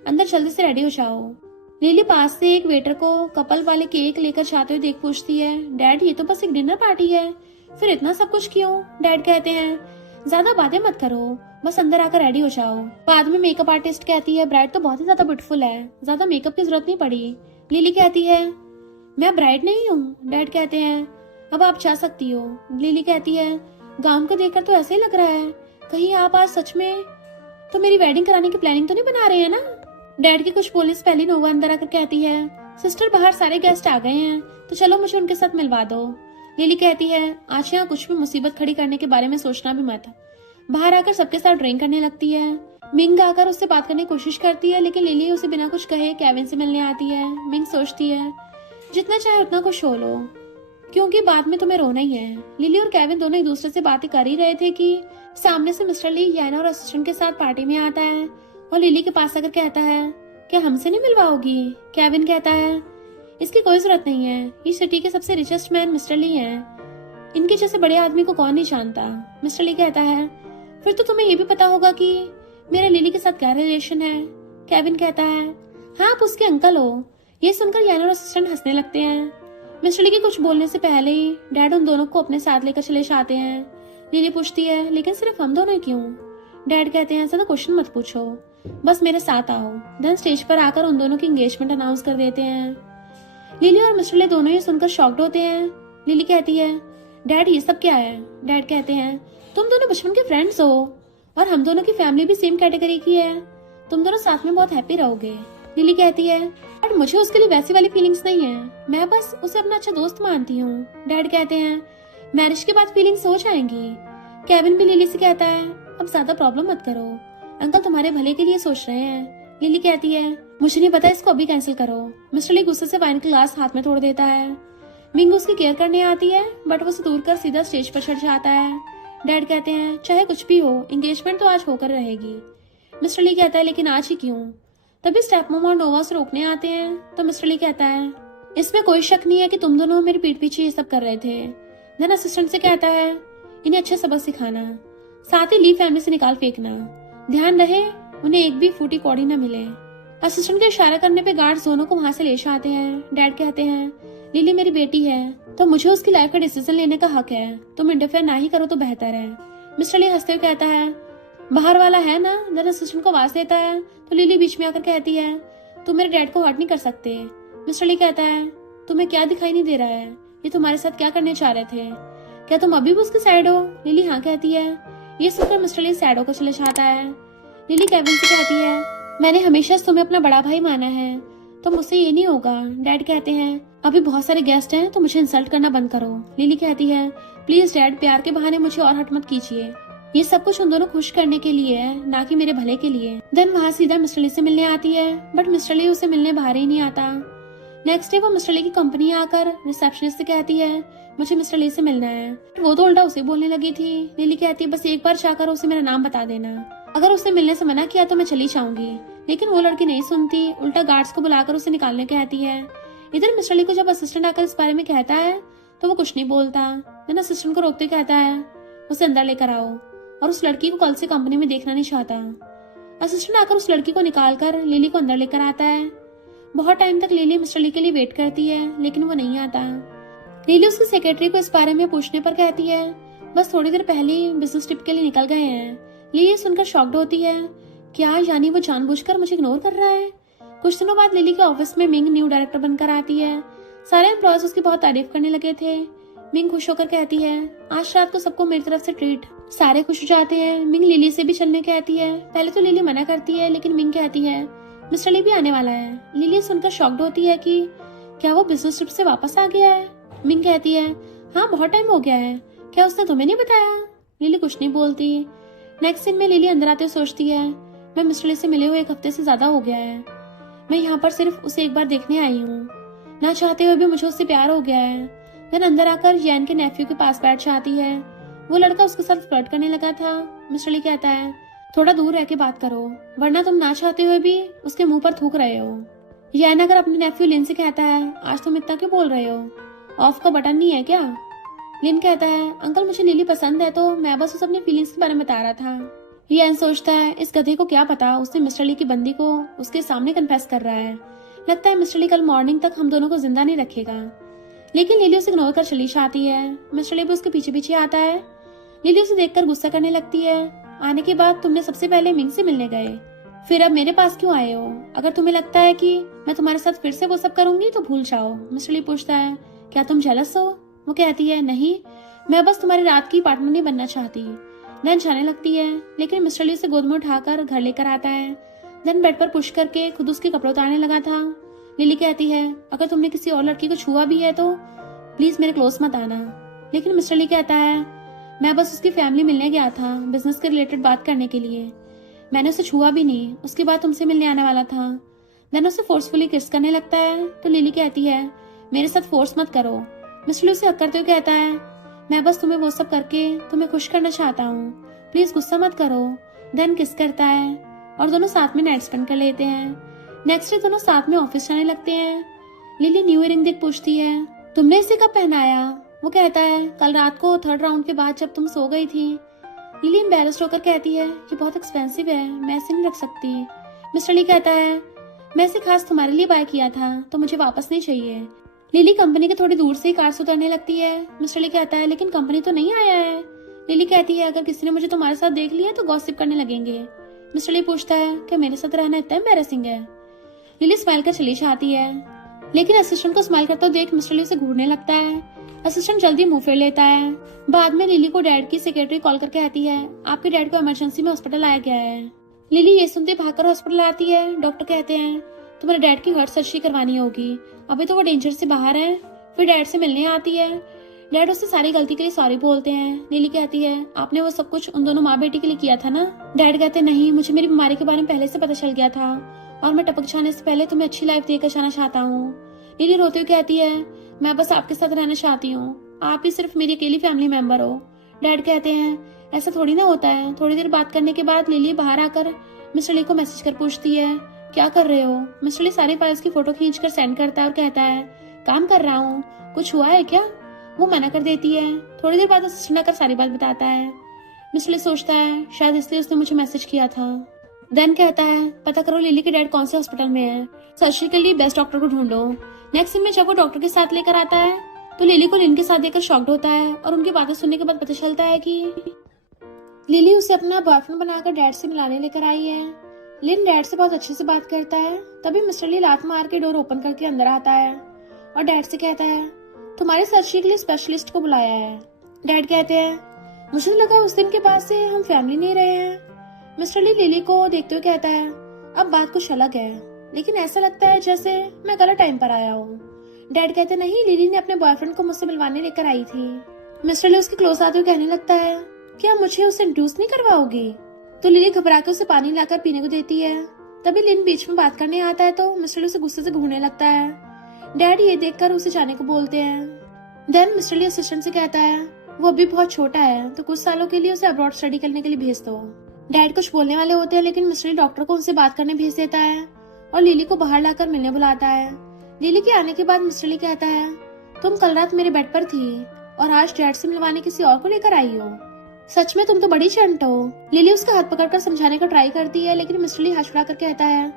अंदर जल्दी से रेडी हो जाओ। लिली पास से एक वेटर को कपल वाले केक लेकर जाते हुए देख पूछती है, डैड ये तो बस एक डिनर पार्टी है, फिर इतना सब कुछ क्यों? डैड कहते हैं, ज्यादा बातें मत करो, बस अंदर आकर रेडी हो जाओ। बाद में मेकअप आर्टिस्ट कहती है, ब्राइड तो बहुत ही ज्यादा ब्यूटीफुल है, ज्यादा मेकअप की जरूरत नहीं पड़ी। लिली कहती है, मैं ब्राइड नहीं हूँ। डैड कहते हैं, अब आप जा सकती हो। लिली कहती है, गाउन को देखकर तो ऐसे ही लग रहा है, कहीं आप आज सच में तो मेरी वेडिंग कराने की प्लानिंग तो नहीं बना रहे हैं ना? डैड के कुछ बोलने से पहले नोवा अंदर आकर कहती है, सिस्टर बाहर सारे गेस्ट आ गए हैं तो चलो मुझे उनके साथ मिलवा दो। लिली कहती है, आज यहाँ कुछ भी मुसीबत खड़ी करने के बारे में सोचना भी मत। बाहर आकर सबके साथ ड्रिंक करने लगती है। मिंग आकर उससे बात करने की कोशिश करती है लेकिन लिली उसे बिना कुछ कहे केविन से मिलने आती है। मिंग सोचती है, जितना चाहे उतना कुछ हो लो, क्योंकि बाद में तुम्हें रोना ही है। लिली और केविन दोनों एक दूसरे से बातें कर ही रहे थे कि सामने से मिस्टर ली याना और असिस्टेंट के साथ पार्टी में आता है और लिली के पास आकर कहता है, क्या हमसे नहीं मिलवाओगी? केविन कहता है, इसकी कोई जरूरत नहीं है, इस सिटी के सबसे रिचेस्ट मैन मिस्टर ली हैं, इनके जैसे बड़े आदमी को कौन नहीं जानता। मिस्टर ली कहता है, फिर तो तुम्हें ये भी पता होगा कि मेरा लिली के साथ क्या रिलेशन है। केविन कहता है, हाँ आप उसके अंकल हो। ये सुनकर याना और असिस्टेंट हंसने लगते हैं। मिस्टर ली के कुछ बोलने से पहले ही डैड उन दोनों को अपने साथ लेकर चले जाते हैं। लिली पूछती है, लेकिन सिर्फ हम दोनों क्यों? डैड कहते हैं, ज्यादा क्वेश्चन मत पूछो, बस मेरे साथ आओ। देन स्टेज पर आकर उन दोनों की एंगेजमेंट अनाउंस कर देते हैं। लिली और मिस्टर ली दोनों ये सुनकर शॉक्ड होते हैं। लिली कहती है, डैड ये सब क्या है? डैड कहते हैं, तुम दोनों बचपन के फ्रेंड्स हो और हम दोनों की फैमिली भी सेम कैटेगरी की है, तुम दोनों साथ में बहुत हैप्पी रहोगे। लिली कहती है, बट मुझे उसके लिए वैसी वाली फीलिंग्स नहीं है, मैं बस उसे अपना अच्छा दोस्त मानती हूँ। डैड कहते हैं, मैरिज के बाद फीलिंग्स हो जाएंगी। केविन भी लिली से कहता है, अब ज्यादा प्रॉब्लम मत करो, अंकल तुम्हारे भले के लिए सोच रहे हैं। लिली कहती है, मुझे नहीं पता, इसको अभी कैंसिल करो। मिस्टर ली गुस्से से वाइन का ग्लास हाथ में तोड़ देता है। मिंग उसकी केयर करने आती है बट वो उसे दूर कर सीधा स्टेज पर चढ़ जाता है। डैड कहते हैं, चाहे कुछ भी हो, एंगेजमेंट तो आज होकर रहेगी। मिस्टर ली कहता है, लेकिन आज ही क्यों? तभी स्टेप मॉम और नोवा उसे रोकने आते हैं तो मिस्टर ली कहता है, इसमें कोई शक नहीं है कि तुम दोनों मेरी पीठ पीछे ये सब कर रहे थे। देन असिस्टेंट से कहता है, इन्हें अच्छे सबक सिखाना, साथ ही ली फैमिली से निकाल फेंकना, ध्यान रहे उन्हें एक भी फूटी कौड़ी न मिले। असिस्टेंट के इशारा करने पे गार्ड्स दोनों को वहां से ले जाते हैं। डैड कहते हैं, लिली मेरी बेटी है तो मुझे उसकी लाइफ का डिसीजन लेने का हक है, तुम इंटरफेयर ना ही करो तो बेहतर है। मिस्टर ली हंसते हुए कहता है, बाहर वाला है ना। देन असिस्टेंट को आवाज देता है तो लिली बीच में आकर कहती है, तुम मेरे डैड को हर्ट नहीं कर सकते। मिस्टर ली कहता है, तुम्हें क्या दिखाई नहीं दे रहा है, ये तुम्हारे साथ क्या करने चाह रहे थे, क्या तुम अभी भी उसके साइड हो? लिली हाँ कहती है। ये सुनकर मिस्टर ली सैड होकर चले जाता है। लिली केविन से कहती है, मैंने हमेशा तुम्हें अपना बड़ा भाई माना है तो मुझसे ये नहीं होगा। डैड कहते हैं, अभी बहुत सारे गेस्ट हैं तो मुझे इंसल्ट करना बंद करो। लिली कहती है, प्लीज डैड, प्यार के बहाने मुझे और हर्ट मत कीजिए, ये सब कुछ उन दोनों खुश करने के लिए है, ना कि मेरे भले के लिए। देन वहाँ सीधा मिस्टर ली से मिलने आती है बट मिस्टर ली उसे मिलने बाहर ही नहीं आता। नेक्स्ट डे वो मिस्टर ली की कंपनी आकर रिसेप्शनिस्ट से कहती है, मुझे मिस्टर ली से मिलना है। वो तो उल्टा उसे बोलने लगी थी। लिली कहती है, बस एक बार जाकर उसे मेरा नाम बता देना, अगर उसने मिलने से मना किया तो मैं चली जाऊंगी। लेकिन वो लड़की नहीं सुनती, उल्टा गार्ड्स को बुलाकर उसे निकालने कहती है। इधर मिस्टर ली को जब असिस्टेंट आकर इस बारे में कहता है तो वो कुछ नहीं बोलता। देन असिस्टेंट को रोकते कहता है उसे अंदर लेकर आओ और उस लड़की को कल से कंपनी में देखना नहीं चाहता। असिस्टेंट आकर उस लड़की को निकालकर लिली को अंदर लेकर आता है। बहुत टाइम तक लिली मिस्टर ली के लिए वेट करती है लेकिन वो नहीं आता। लिली उसकी सेक्रेटरी को इस बारे में पूछने पर कहती है बस थोड़ी देर पहले ही बिजनेस ट्रिप के लिए निकल गए हैं। लिली सुनकर शॉक्ड होती है। क्या यानी वो जानबूझकर मुझे इग्नोर कर रहा है? कुछ दिनों बाद लिली के ऑफिस में मिंग न्यू डायरेक्टर बनकर आती है। सारे एम्प्लॉयज उसकी बहुत तारीफ करने लगे थे। मिंग खुश होकर कहती है आज रात को सबको मेरी तरफ से ट्रीट। सारे खुश हो जाते हैं। मिंग लिली से भी चलने कहती है। पहले तो लिली मना करती है लेकिन मिंग कहती है मिस्टर ली भी आने वाला है। लिली सुनकर शॉक्ड होती है कि क्या वो बिजनेस ट्रिप से वापस आ गया है। मिंग कहती है हाँ बहुत टाइम हो गया है, क्या उसने तुम्हें नहीं बताया? लिली कुछ नहीं बोलती। नेक्स्ट सीन में लिली अंदर आते सोचती है मैं मिस्टर ली से मिले हुए 1 हफ्ते से ज्यादा हो गया है। मैं यहाँ पर सिर्फ उसे एक बार देखने आई हूँ। ना चाहते हुए भी मुझे उससे प्यार हो गया है। देन अंदर आकर जैन के नेफ्यू के पास बैठ जाती है। वो लड़का उसके साथ फ्लर्ट करने लगा था। मिस्टर ली कहता है थोड़ा दूर रह के बात करो वरना तुम ना चाहते हुए भी उसके मुंह पर थूक रहे हो। जैन अगर अपने नेफ्यू लिन से कहता है आज तुम इतना क्यों बोल रहे हो, ऑफ का बटन नहीं है क्या? लिन कहता है अंकल मुझे लिली पसंद है तो मैं बस उसे अपनी फीलिंग्स के बारे में बता रहा था। यैन सोचता है इस गधे को क्या पता उसने मिस्टर ली की बंदी को उसके सामने कन्फेस कर रहा है। लगता है मिस्टर ली कल मॉर्निंग तक हम दोनों को जिंदा नहीं रखेगा। लेकिन लिली उसे इग्नोर कर चली जाती है। मिस्टर ली भी उसके पीछे पीछे आता है। लिली उसे देखकर गुस्सा करने लगती है। आने के बाद तुमने सबसे पहले मिंग से मिलने गए, फिर अब मेरे पास क्यों आए हो? अगर तुम्हें लगता है कि मैं तुम्हारे साथ फिर से वो सब करूंगी तो भूल जाओ। मिस्टर ली पूछता है क्या तुम जेलस हो? वो कहती है नहीं, मैं बस तुम्हारी रात की पार्टनर नहीं बनना चाहती। देन जाने लगती है लेकिन मिस्टर ली उसे गोद में उठाकर घर लेकर आता है। देन बेड पर पुश करके खुद उसके कपड़े उतारने लगा था। लिली कहती है अगर तुमने किसी और लड़की को छुआ भी है तो प्लीज मेरे क्लोज मत आना। लेकिन मिस्टर ली कहता है मैं बस उसकी फैमिली मिलने गया था बिजनेस के रिलेटेड बात करने के लिए, मैंने उसे छुआ भी नहीं, उसके बाद तुमसे मिलने आने वाला था। देन उसे फोर्सफुली किस करने लगता है तो लिली कहती है मेरे साथ फोर्स मत करो। मिस्टर ली उसे हक करते हुए कहता है मैं बस तुम्हें वो सब करके तुम्हें खुश करना चाहता हूँ, प्लीज गुस्सा मत करो। देन किस करता है और दोनों साथ में नाइट स्पेंड कर लेते हैं। नेक्स्ट डे दोनों साथ में ऑफिस जाने लगते हैं। लिली न्यू ईयरिंग देख पूछती है तुमने इसे कब पहनाया? वो कहता है कल रात को 3rd राउंड के बाद जब तुम सो गई थी। लिली एम्बैरेस्ड होकर कहती है ये बहुत एक्सपेंसिव है, मैं इसे नहीं रख सकती। मिस्टर ली कहता है मैं इसे खास तुम्हारे लिए बाय किया था तो मुझे वापस नहीं चाहिए। लिली कंपनी के थोड़ी दूर से ही कार से उतरने लगती है। मिस्टर ली कहता है लेकिन कंपनी तो नहीं आया है। लिली कहती है अगर किसी ने मुझे तुम्हारे साथ देख लिया तो गॉसिप करने लगेंगे। मिस्टर ली पूछता है क्या मेरे साथ रहना इतना एम्बैरेसिंग है? लिली स्माइल कर चली जाती है लेकिन असिस्टेंट को स्माइल करते देख मिस्टर ली उसे घूरने लगता है। असिस्टेंट जल्दी मुंह फेर लेता है। बाद में लिली को डैड की सेक्रेटरी कॉल करके कहती है आपके डैड को इमरजेंसी में हॉस्पिटल लाया गया है। लिली ये सुनते भागकर हॉस्पिटल आती है। डॉक्टर कहते हैं तुम्हारे डैड की हार्ट सर्जरी करवानी होगी, अभी तो वो डेंजर से बाहर है। फिर डैड से मिलने आती है। डैड उससे सारी गलती के लिए सॉरी बोलते हैं। लिली कहती है आपने वो सब कुछ उन दोनों माँ बेटी के लिए किया था ना? डैड कहते नहीं, मुझे मेरी बीमारी के बारे में पहले से पता चल गया था और मैं टपक जाने से पहले तुम्हें अच्छी लाइफ देकर जाना चाहता हूँ। लिली रोते हुए कहती है मैं बस आपके साथ रहना चाहती हूँ, आप ही सिर्फ मेरी अकेली फैमिली मेंबर हो। डैड कहते हैं ऐसा थोड़ी ना होता है। थोड़ी देर बात करने के बाद लिली बाहर आकर मिस्टर ली को मैसेज कर पूछती है क्या कर रहे हो? मिस्टर ली सारी फाइल्स की फोटो खींचकर सेंड करता है और कहता है काम कर रहा हूँ, कुछ हुआ है क्या? वो मना कर देती है। थोड़ी देर बाद असिस्टेंट आकर सारी बात बताता है। मिस्टर ली सोचता है शायद इसलिए उसने मुझे मैसेज किया था। देन कहता है पता करो लिली के डैड कौन से हॉस्पिटल में है, सर्जरी के लिए बेस्ट डॉक्टर को ढूंढो। नेक्स्ट सीन में जब वो डॉक्टर के साथ लेकर आता है तो लिली को लिन के साथ देखकर शॉक्ड होता है और उनकी बातें सुनने के बाद पता चलता है कि लिली उसे अपना बॉयफ्रेंड बनाकर डैड से मिलाने लेकर आई है। लिन डैड से बहुत अच्छे से बात करता है। तभी मिस्टर ली लात मार के डोर ओपन करके अंदर आता है और डैड से कहता है तुम्हारी सर्जरी के लिए स्पेशलिस्ट को बुलाया है। डैड कहते हैं मुझे लगा उस दिन के बाद से हम फैमिली नहीं रहे हैं। मिस्टर ली लिली को देखते हुए कहता है अब बात कुछ अलग है, लेकिन ऐसा लगता है जैसे मैं गलत टाइम पर आया हूँ। डैड कहते नहीं, लिली ने अपने बॉयफ्रेंड को मुझसे मिलवाने लेकर आई थी। मिस्टर ली उसके क्लोज आते हुए कहने लगता है क्या मुझे उसे इंट्रोड्यूस नहीं करवाओगी? तो लिली घबरा के उसे पानी लाकर पीने को देती है। तभी लिन बीच में बात करने आता है तो मिस्टर ली उसे गुस्से से घूरने लगता है। डैड ये देखकर उसे जाने को बोलते हैं। देन मिस्टर ली असिस्टेंट से कहता है वो अभी बहुत छोटा है तो कुछ सालों के लिए उसे अब्रॉड स्टडी करने के लिए भेज दो। डैड कुछ बोलने वाले होते हैं लेकिन मिस्टर ली डॉक्टर को उनसे बात करने भेज देता है और लिली को बाहर लाकर मिलने बुलाता है। लिली के आने के बाद मिस्टर ली कहता है, तुम कल रात मेरे बेड पर थी और आज डैड से मिलवाने किसी और को लेकर आई हो। सच में तुम तो बड़ी चंट हो। लिली उसका हाथ पकड़कर समझाने का ट्राई करती है लेकिन मिस्टर ली हाथ छुड़ाकर कहता है,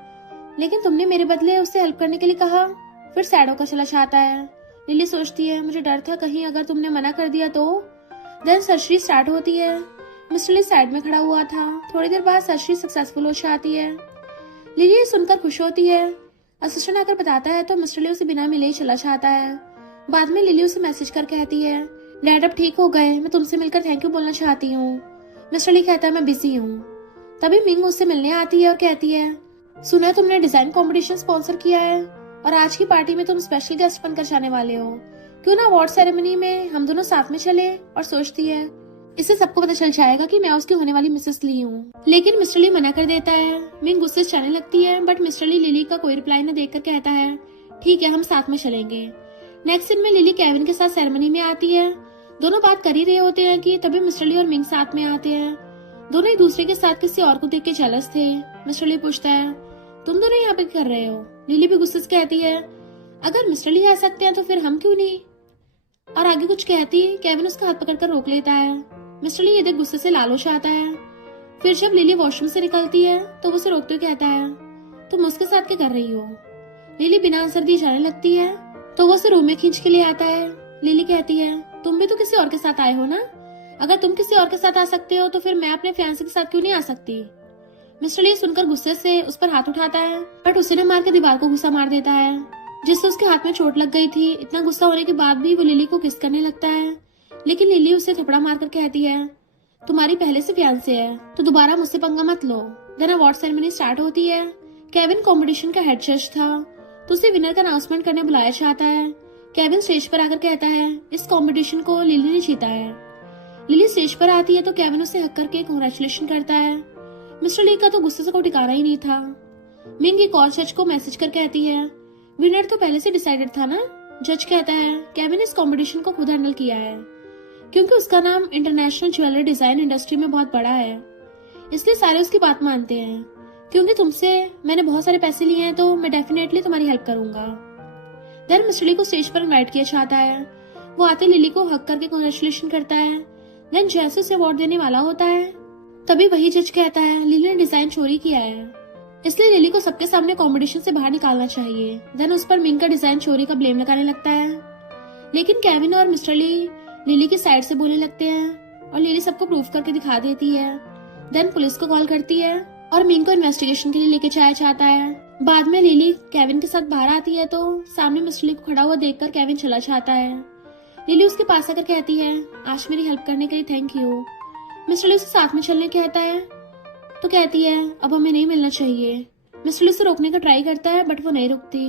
लेकिन तुमने मेरे बदले उससे हेल्प करने के लिए कहा। फिर सैड होकर चला जाता है। लिली सोचती है, मुझे डर था कहीं अगर तुमने मना कर दिया तो। देन सर्जरी स्टार्ट होती है। मिस्टर ली साइड में खड़ा हुआ था। थोड़ी देर बाद सर्जरी सक्सेसफुल हो जाती है। लिली ये सुनकर खुश होती है। असिस्टेंट आकर बताता है तो मिस्टर ली उसे बिना मिले ही चला जाता है। बाद में लिली उसे मैसेज कर कहती है, डैड अब ठीक हो गए, मैं तुमसे मिलकर थैंक यू बोलना चाहती हूँ। मिस्टर ली कहता है, मैं बिजी हूँ। तभी मिंग उससे मिलने आती है और कहती है, सुना है तुमने डिजाइन कंपटीशन स्पॉन्सर किया है और आज की पार्टी में तुम स्पेशल गेस्ट बनकर जाने वाले हो। क्यों ना अवार्ड सेरेमनी में हम दोनों साथ में चले। और सोचती है, इससे सबको पता चल जाएगा कि मैं उसकी होने वाली मिसेस ली हूँ। लेकिन मिस्टर ली मना कर देता है। मिंग गुस्से से जाने लगती है बट मिस्टर ली लिली का कोई रिप्लाई न देखकर कहता है, ठीक है हम साथ में चलेंगे। नेक्स्ट दिन में लिली केविन के साथ सेरेमनी में आती है। दोनों बात कर ही रहे होते हैं कि तभी मिस्टर ली और मिंग साथ में आते हैं। दोनों एक दूसरे के साथ किसी और को देख के जेलस थे। मिस्टर ली पूछता है, तुम दोनों यहाँ पे कर रहे हो। लिली भी गुस्से से कहती है, अगर मिस्टर ली आ सकते हैं तो फिर हम क्यों नहीं। और आगे कुछ कहती केविन उसका हाथ पकड़कर रोक लेता है। मिस्टर ली ये देख गुस्से से लाल हो जाता है। फिर जब लिली वॉशरूम से निकलती है तो वो उसे रोकते हुए कहता है, तुम उसके साथ क्या कर रही हो। लिली बिना आंसर दिए जाने लगती है तो वो उसे रूम में खींच के ले आता है। लिली कहती है, तुम भी तो किसी और के साथ आए हो ना। अगर तुम किसी और के साथ आ सकते हो तो फिर मैं अपने फियांसे के साथ क्यों नहीं आ सकती। मिस्टर ली सुनकर गुस्से से उस पर हाथ उठाता है बट उसे न मार के दीवार को घुसा मार देता है जिससे उसके हाथ में चोट लग गई थी। इतना गुस्सा होने के बाद भी वो लिली को किस करने लगता है लेकिन लिली उसे थपड़ा मारकर कहती है, तुम्हारी पहले से फियांसे है तो दोबारा मुझसे पंगा मत लो। देन अवार्ड सेरेमनी स्टार्ट होती है। केविन कंपटीशन का हेड जज था तो उसे विनर का अनाउंसमेंट करने बुलाया जाता है। केविन स्टेज पर आकर कहता है, इस कंपटीशन को लिली ने जीता है। लिली स्टेज पर आती है तो केविन उसे हक करके कांग्रेचुलेशन करता है। मिस्टर ली का तो गुस्से से कोई ठिकाना ही नहीं था। मिंग एक और जज को मैसेज कर कहती है, विनर तो पहले से डिसाइडेड था ना। जज कहता है, केविन इस कंपटीशन को खुद हैंडल किया है क्योंकि उसका नाम इंटरनेशनल ज्वेलरी डिजाइन इंडस्ट्री में बहुत बड़ा है, इसलिए सारे उसकी बात मानते हैं। क्योंकि तुमसे मैंने बहुत सारे पैसे लिए हैं तो मैं डेफिनेटली तुम्हारी हेल्प करूंगा। देन मिस्टर ली को स्टेज पर इनवाइट किया जाता है। वो आते लिली को हक करके कांग्रेचुलेशन करता है। देन जैसे उसे अवार्ड देने वाला होता है तभी वही जज कहता है, लिली ने डिजाइन चोरी किया है इसलिए लिली को सबके सामने कॉम्पिटिशन से बाहर निकालना चाहिए। देन उस पर मिंग का डिजाइन चोरी का ब्लेम लगाने लगता है लेकिन केविन और मिस्टर ली लिली की साइड से बोलने लगते हैं और लिली सबको प्रूफ करके दिखा देती है। देन पुलिस को कॉल करती है और मिंग को इन्वेस्टिगेशन के लिए लेके जाया जाता है। बाद में लिली केविन के साथ बाहर आती है तो सामने मिस्टर ली को खड़ा हुआ देखकर केविन चला जाता है। लिली उसके पास आकर कहती है, आज मेरी हेल्प करने के लिए थैंक यू। मिस्टर ली उसे साथ में चलने कहता है तो कहती है, अब हमें नहीं मिलना चाहिए। मिस्टर ली उसे रोकने का ट्राई करता है बट वो नहीं रुकती।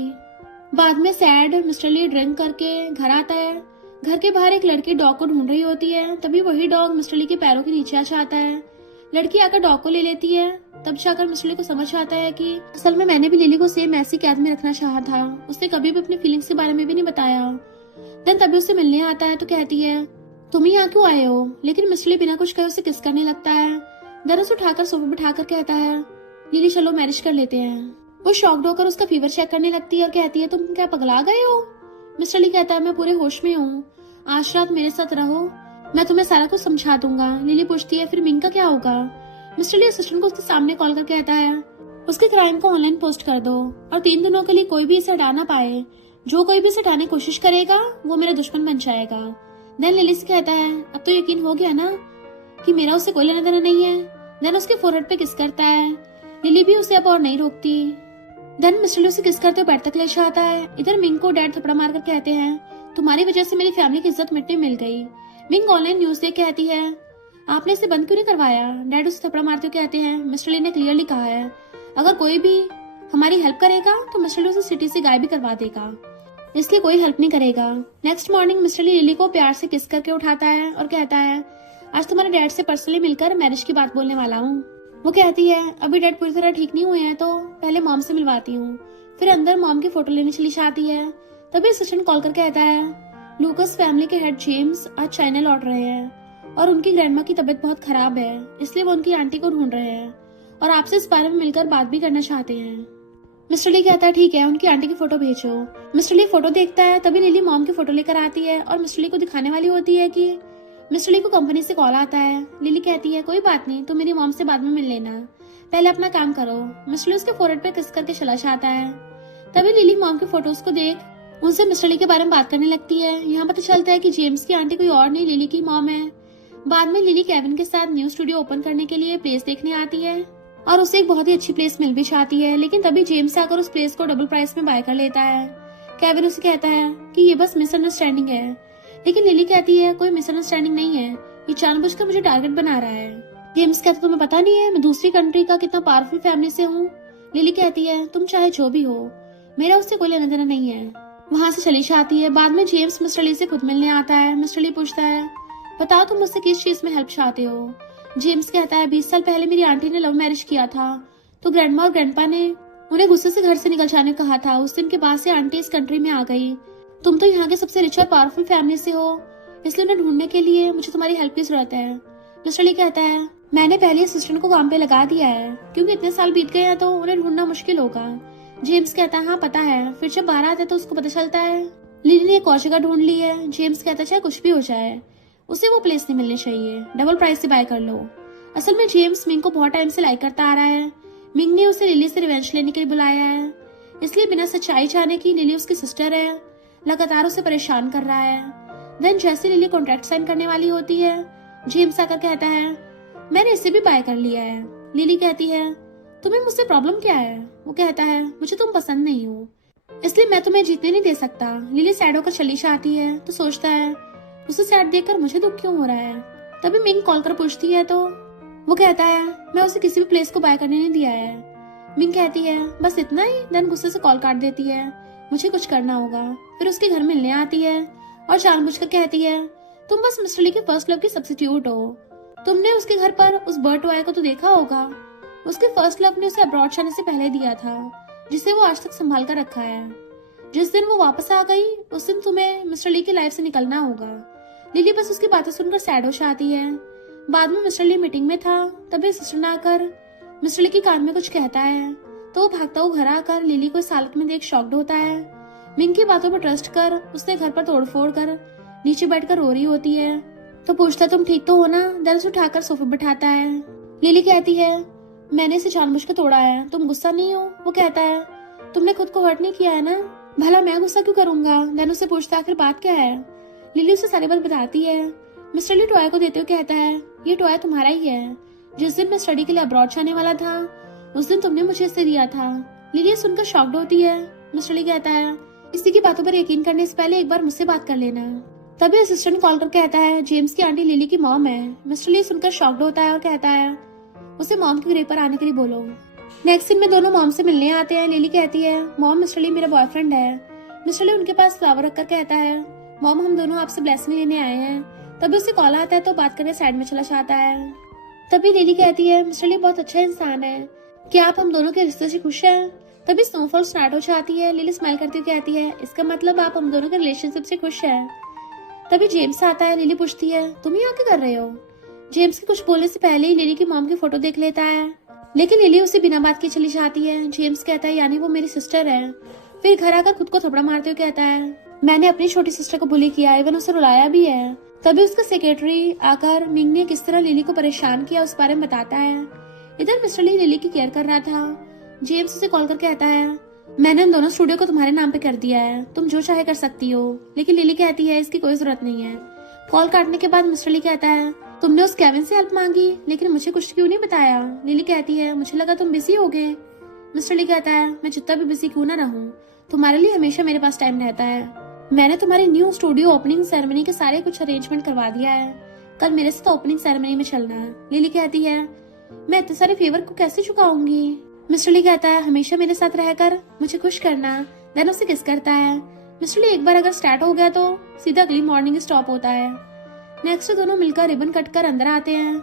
बाद में सैड मिस्टर ली ड्रिंक करके घर आता है। घर के बाहर एक लड़की डॉग को ढूंढ रही होती है। तभी वही डॉग मिस्टर ली के पैरों के नीचे आ जाता है। लड़की आकर डॉग को ले लेती है। तब जाकर मिस्टर ली को समझ आता है कि असल में मैंने भी लिली को सेम ऐसी कैद में रखना चाहा था। उसने कभी भी अपनी फीलिंग्स के बारे में भी नहीं बताया। देन तभी उससे मिलने आता है तो कहती है, तुम यहाँ क्यों आए हो। लेकिन मिस्टर ली बिना कुछ कहे उसे किस करने लगता है। देन उसे उठाकर सोफे बिठाकर कहता है, लिली चलो मैरिज कर लेते हैं। वो शॉक्ड होकर उसका फीवर चेक करने लगती है और कहती है, तुम क्या पगला गए हो। मिस्टर ली कहता है, मैं पूरे होश में हूँ, आज रात मेरे साथ रहो, मैं तुम्हें सारा कुछ समझा दूंगा। लिली पूछती है, फिर मिंग का क्या होगा। मिस्टर ली असिस्टेंट को उसके सामने कॉल कर कहता है, उसके क्राइम को ऑनलाइन पोस्ट कर दो और 3 दिनों के लिए कोई भी इसे हटा ना पाए। जो कोई भी इसे हटाने की कोशिश करेगा वो मेरा दुश्मन बन जाएगा। देन लिली से कहता है, अब तो यकीन हो गया ना कि मेरा उससे कोई लेना देना नहीं है। देन उसके फोरहेड पे किस करता है। लिली भी उसे अब और नहीं रोकती। देन मिस्टर ली उसे किस करते हुए बेड तक ले जाता है। इधर मिंग को डैड थपड़ा मारकर कहते हैं, तुम्हारी वजह से मेरी फैमिली की इज्जत मिटने मिल गई। मिंग ऑनलाइन न्यूज देख कहती है, आपने इसे बंद क्यों नहीं करवाया। डैड उसे थपड़ा मारते हुए कहते हैं, मिस्टर ली ने क्लियरली कहा है अगर कोई भी हमारी हेल्प करेगा तो मिस्टर ली उसे सिटी से गायब भी करवा देगा, इसलिए कोई हेल्प नहीं करेगा। नेक्स्ट मॉर्निंग मिस्टर ली लिली को प्यार से किस करके उठाता है और कहता है, आज तुम्हारे डैड से पर्सनली मिलकर मैरिज की बात बोलने वाला हूँ। वो कहती है, अभी डैड पूरी तरह ठीक नहीं हुए हैं तो पहले मॉम से मिलवाती हूँ। फिर अंदर मॉम की फोटो लेने चली जाती है। तभी असिस्टेंट कॉल कर कहता है, लूकस फैमिली के हेड जेम्स आज चाइना लौट रहे हैं और उनकी ग्रैंडमा की तबीयत बहुत खराब है, इसलिए वो उनकी आंटी को ढूंढ रहे हैं और आपसे इस बारे में मिलकर बात भी करना चाहते हैं। मिस्टर ली कहता है ठीक है, उनकी आंटी की फोटो भेजो। मिस्टर ली फोटो देखता है, तभी लिली मॉम की फोटो लेकर आती है और मिस्टर ली को दिखाने वाली होती है कि मिस्टर ली को कंपनी से कॉल आता है। लिली कहती है कोई बात नहीं, तुम मेरी मॉम से बाद में मिल लेना, पहले अपना काम करो। मिस्टर ली उसके फोrehead पे किस करके चला जाता है। तभी लिली मॉम के फोटोज को देख उनसे मिस्टर ली के बारे में बात करने लगती है। यहाँ पता चलता है कि जेम्स की आंटी कोई और नहीं, लिली की मॉम है। बाद में लिली केविन के साथ न्यू स्टूडियो ओपन करने के लिए प्लेस देखने आती है और उसे एक बहुत ही अच्छी प्लेस मिल भी जाती है, लेकिन तभी जेम्स आकर उस प्लेस को डबल प्राइस में बाय कर लेता है। केविन उसे कहता है कि ये बस मिसअंडरस्टैंडिंग है, लेकिन लिली कहती है कोई मिसअंडरस्टैंडिंग नहीं है, ये जानबूझकर मुझे टारगेट बना रहा है। जेम्स कहता है तुम्हें पता नहीं है मैं दूसरी कंट्री का कितना पावरफुल फैमिली से हूँ। लिली कहती है तुम चाहे जो भी हो, मेरा उससे कोई लेना देना नहीं है। वहाँ से चली जाती है। बाद में जेम्स मिस्टर ली से खुद मिलने आता है। मिस्टर ली पूछता है बताओ तुम मुझसे किस चीज में हेल्प चाहते हो। जेम्स कहता है 20 साल पहले मेरी आंटी ने लव मैरिज किया था, तो ग्रैंडमा और ग्रैंडपा ने उन्हें गुस्से से घर से निकल जाने को कहा था। उस दिन के बाद से आंटी इस कंट्री में आ गई। तुम तो यहाँ के सबसे रिच और पावरफुल फैमिली से हो, इसलिए उन्हें ढूंढने के लिए मुझे तुम्हारी हेल्प की जरूरत है। मिस्टर ली कहता है मैंने पहले असिस्टेंट को काम पे लगा दिया है, क्योंकि इतने साल बीत गए हैं तो उन्हें ढूंढना मुश्किल होगा। जेम्स कहता है हाँ पता है। फिर जब बाहर आता है तो उसको पता चलता है लिली ने एक और जगह ढूंढ ली है। जेम्स कहता है चाहे कुछ भी हो जाए, उसे वो प्लेस नहीं मिलनी चाहिए, डबल प्राइस से बाय कर लो। असल में जेम्स मिंग को बहुत टाइम से लाइक करता आ रहा है। मिंग ने उसे लिली से रिवेंज लेने के लिए बुलाया है, इसलिए बिना सच्चाई जाने की लिली उसकी सिस्टर है, लगातार उसे परेशान कर रहा है। देन जैसे लिली कॉन्ट्रैक्ट साइन करने वाली होती है, जेम्स आकर कहता है मैंने इसे भी बाय कर लिया है। लिली कहती है तुम्हें मुझसे प्रॉब्लम क्या है। वो कहता है मुझे तुम पसंद नहीं हो, इसलिए मैं तुम्हें जीतने नहीं दे सकता। लिली सैड होकर चली जाती है तो सोचता है उसे सैड देखकर मुझे दुख क्यों हो रहा है। तभी मिंग कॉल कर पूछती है तो वो कहता है मैं उसे किसी भी प्लेस को बाय करने नहीं दिया है। मिंग कहती है बस इतना ही। देन गुस्से से कॉल काट देती है, मुझे कुछ करना होगा। फिर उसके घर मिलने आती है और जानबूझकर कहती है तुम बस मिस्टर ली के फर्स्ट लव की सब्स्टिट्यूट हो। तुमने उसके घर पर उस बर्ड टॉय को तो देखा होगा, उसके फर्स्ट लव ने उसे अब्रॉड जाने से पहले दिया था, जिसे वो आज तक संभाल कर रखा है। जिस दिन वो वापस आ गई उस दिन तुम्हें मिस्टर ली की लाइफ से निकलना होगा। लिली बस उसकी बातें सुनकर सैड हो जाती है। बाद में मिस्टर ली मीटिंग में था, तभी असिस्टेंट आकर मिस्टर ली के कान में कुछ कहता है, तो वो भागता हुआ घर आकर लिली को इस हालत में देख शॉक्ड होता है। मिंग की बातों पर ट्रस्ट कर उसने घर पर तोड़फोड़ कर नीचे बैठकर रो रही होती है, तो पूछता तुम ठीक तो हो ना। दर उसे उठाकर सोफे बैठाता है। लिली कहती है मैंने इसे जानबूझकर तोड़ा है, तुम गुस्सा नहीं हो। वो कहता है तुमने खुद को हर्ट नहीं किया है ना, भला मैं गुस्सा क्यों करूंगा। देन उसे पूछता आखिर बात क्या है। लिली उसे सारी बात बताती है। मिस्टर ली टॉय को देते हुए कहता है ये टॉय तुम्हारा ही है, जिस दिन मैं स्टडी के लिए अब्रॉड जाने वाला था उस दिन तुमने मुझे इसे दिया था। लिली सुनकर शॉक्ड होती है। मिस्टर ली कहता है किसी की बातों पर यकीन करने से पहले एक बार मुझसे बात कर लेना। तभी असिस्टेंट कॉल कर कहता है जेम्स की आंटी लिली की मॉम है। मिस्टर ली सुनकर शॉक्ड होता है और कहता है उसे मॉम की ग्रेव पर आने के लिए बोलो। नेक्स्ट सीन में दोनों मॉम से मिलने आते हैं। लिली कहती है मॉम मिस्टर ली मेरा बॉयफ्रेंड है। मिस्टर ली उनके पास फ्लावर रखकर कहता है मॉम हम दोनों आपसे ब्लेसिंग लेने आए हैं। तभी उसे कॉल आता है तो बात करने साइड में चला जाता है। तभी लिली कहती है मिस्टर ली बहुत अच्छा इंसान है, क्या आप हम दोनों के रिश्ते से खुश हैं। तभी स्नोफॉल स्टार्ट हो जाती है। लिली स्माइल करती हुई कहती है इसका मतलब आप हम दोनों के रिलेशनशिप से खुश हैं। तभी जेम्स आता है। लिली पूछती है तुम यहाँ क्या कर रहे हो। जेम्स के कुछ बोलने से पहले ही लिली की मॉम की फोटो देख लेता है, लेकिन लिली उसे बिना बात के चली जाती है। जेम्स कहता है यानी वो मेरी सिस्टर है। फिर घर आकर खुद को थपड़ा मारते हुए कहता है मैंने अपनी छोटी सिस्टर को बुली किया, इवन उसे रुलाया भी है। तभी उसका सेक्रेटरी आकर मिंग ने किस तरह लिली को परेशान किया उस बारे में बताता है। इधर मिस्टर ली लिली की केयर कर रहा था। जेम्स उसे कॉल कर कहता है मैंने उन दोनों स्टूडियो को तुम्हारे नाम पे कर दिया है, तुम जो चाहे कर सकती हो। लेकिन लिली कहती है इसकी कोई जरूरत नहीं है। कॉल काटने के बाद मिस्टर ली कहता है तुमने उस केविन से हेल्प मांगी, लेकिन मुझे कुछ क्यों नहीं बताया। लिली कहती है मुझे लगा तुम बिजी हो गए। मिस्टर ली कहता है मैं जितना भी बिजी क्यों ना रहूं, तुम्हारे लिए हमेशा मेरे पास टाइम रहता है। मैंने तुम्हारी न्यू स्टूडियो ओपनिंग सेरेमनी के सारे कुछ अरेंजमेंट करवा दिया है, कल मेरे साथ ओपनिंग सेरेमनी में चलना। लिली कहती है मैं इतने सारे फेवर को कैसे चुकाऊंगी। मिस्टर ली कहता है हमेशा मेरे साथ रहकर मुझे खुश करना। देन उसे किस करता है। मिस्टर ली एक बार अगर स्टार्ट हो गया तो सीधा अगली मॉर्निंग स्टॉप होता है। नेक्स्ट दोनों मिलकर रिबन कट कर अंदर आते हैं।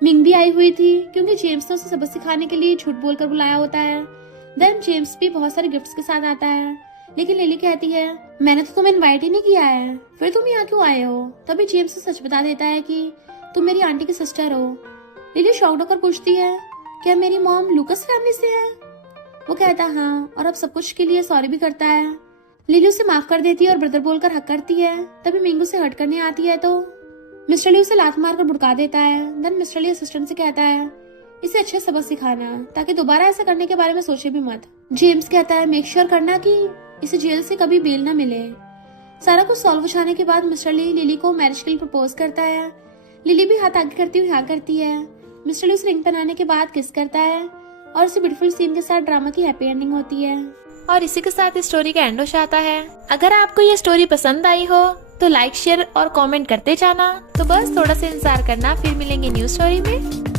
मिंग भी आई हुई थी, क्योंकि जेम्स ने उसे सबक सिखाने के लिए झूठ बोलकर बुलाया होता है। देन जेम्स भी बहुत सारे गिफ्ट्स के साथ आता है, लेकिन लिली कहती है मैंने तो तुम्हें इनवाइट ही नहीं किया है, फिर तुम यहाँ क्यों आए हो। तभी जेम्स सच बता देता है कि तुम मेरी आंटी की सिस्टर हो। लिली शॉक्ड होकर पूछती है, क्या मेरी मॉम लूकस फैमिली से है? वो कहता है हाँ, और अब सब कुछ के लिए सॉरी भी करता है। लिली उसे माफ कर देती है और ब्रदर बोलकर हक करती है। तभी मिंगू से हट करने आती है तो मिस्टर ली उसे लात मारकर भुड़का देता है। देन मिस्टर ली असिस्टेंट से कहता है, इसे अच्छे सबक सिखाना ताकि दोबारा ऐसा करने के बारे में सोचे भी मत। जेम्स कहता है, मेक श्योर करना कि इसे जेल से कभी बेल ना मिले। सारा कुछ सॉल्व हो जाने के बाद मिस्टर ली लिली को मैरिज के लिए प्रपोज करता है। लिली भी हाथ आगे करती हुई हाँ करती है। मिस्टर ली उसे रिंग पहनाने के बाद किस करता है और इस ब्यूटीफुल सीन के साथ ड्रामा की हैप्पी एंडिंग होती है। और इसी के साथ इस स्टोरी का एंड हो जाता है। अगर आपको ये स्टोरी पसंद आई हो तो लाइक शेयर और कमेंट करते जाना। तो बस थोड़ा सा इंतजार करना, फिर मिलेंगे न्यू स्टोरी में।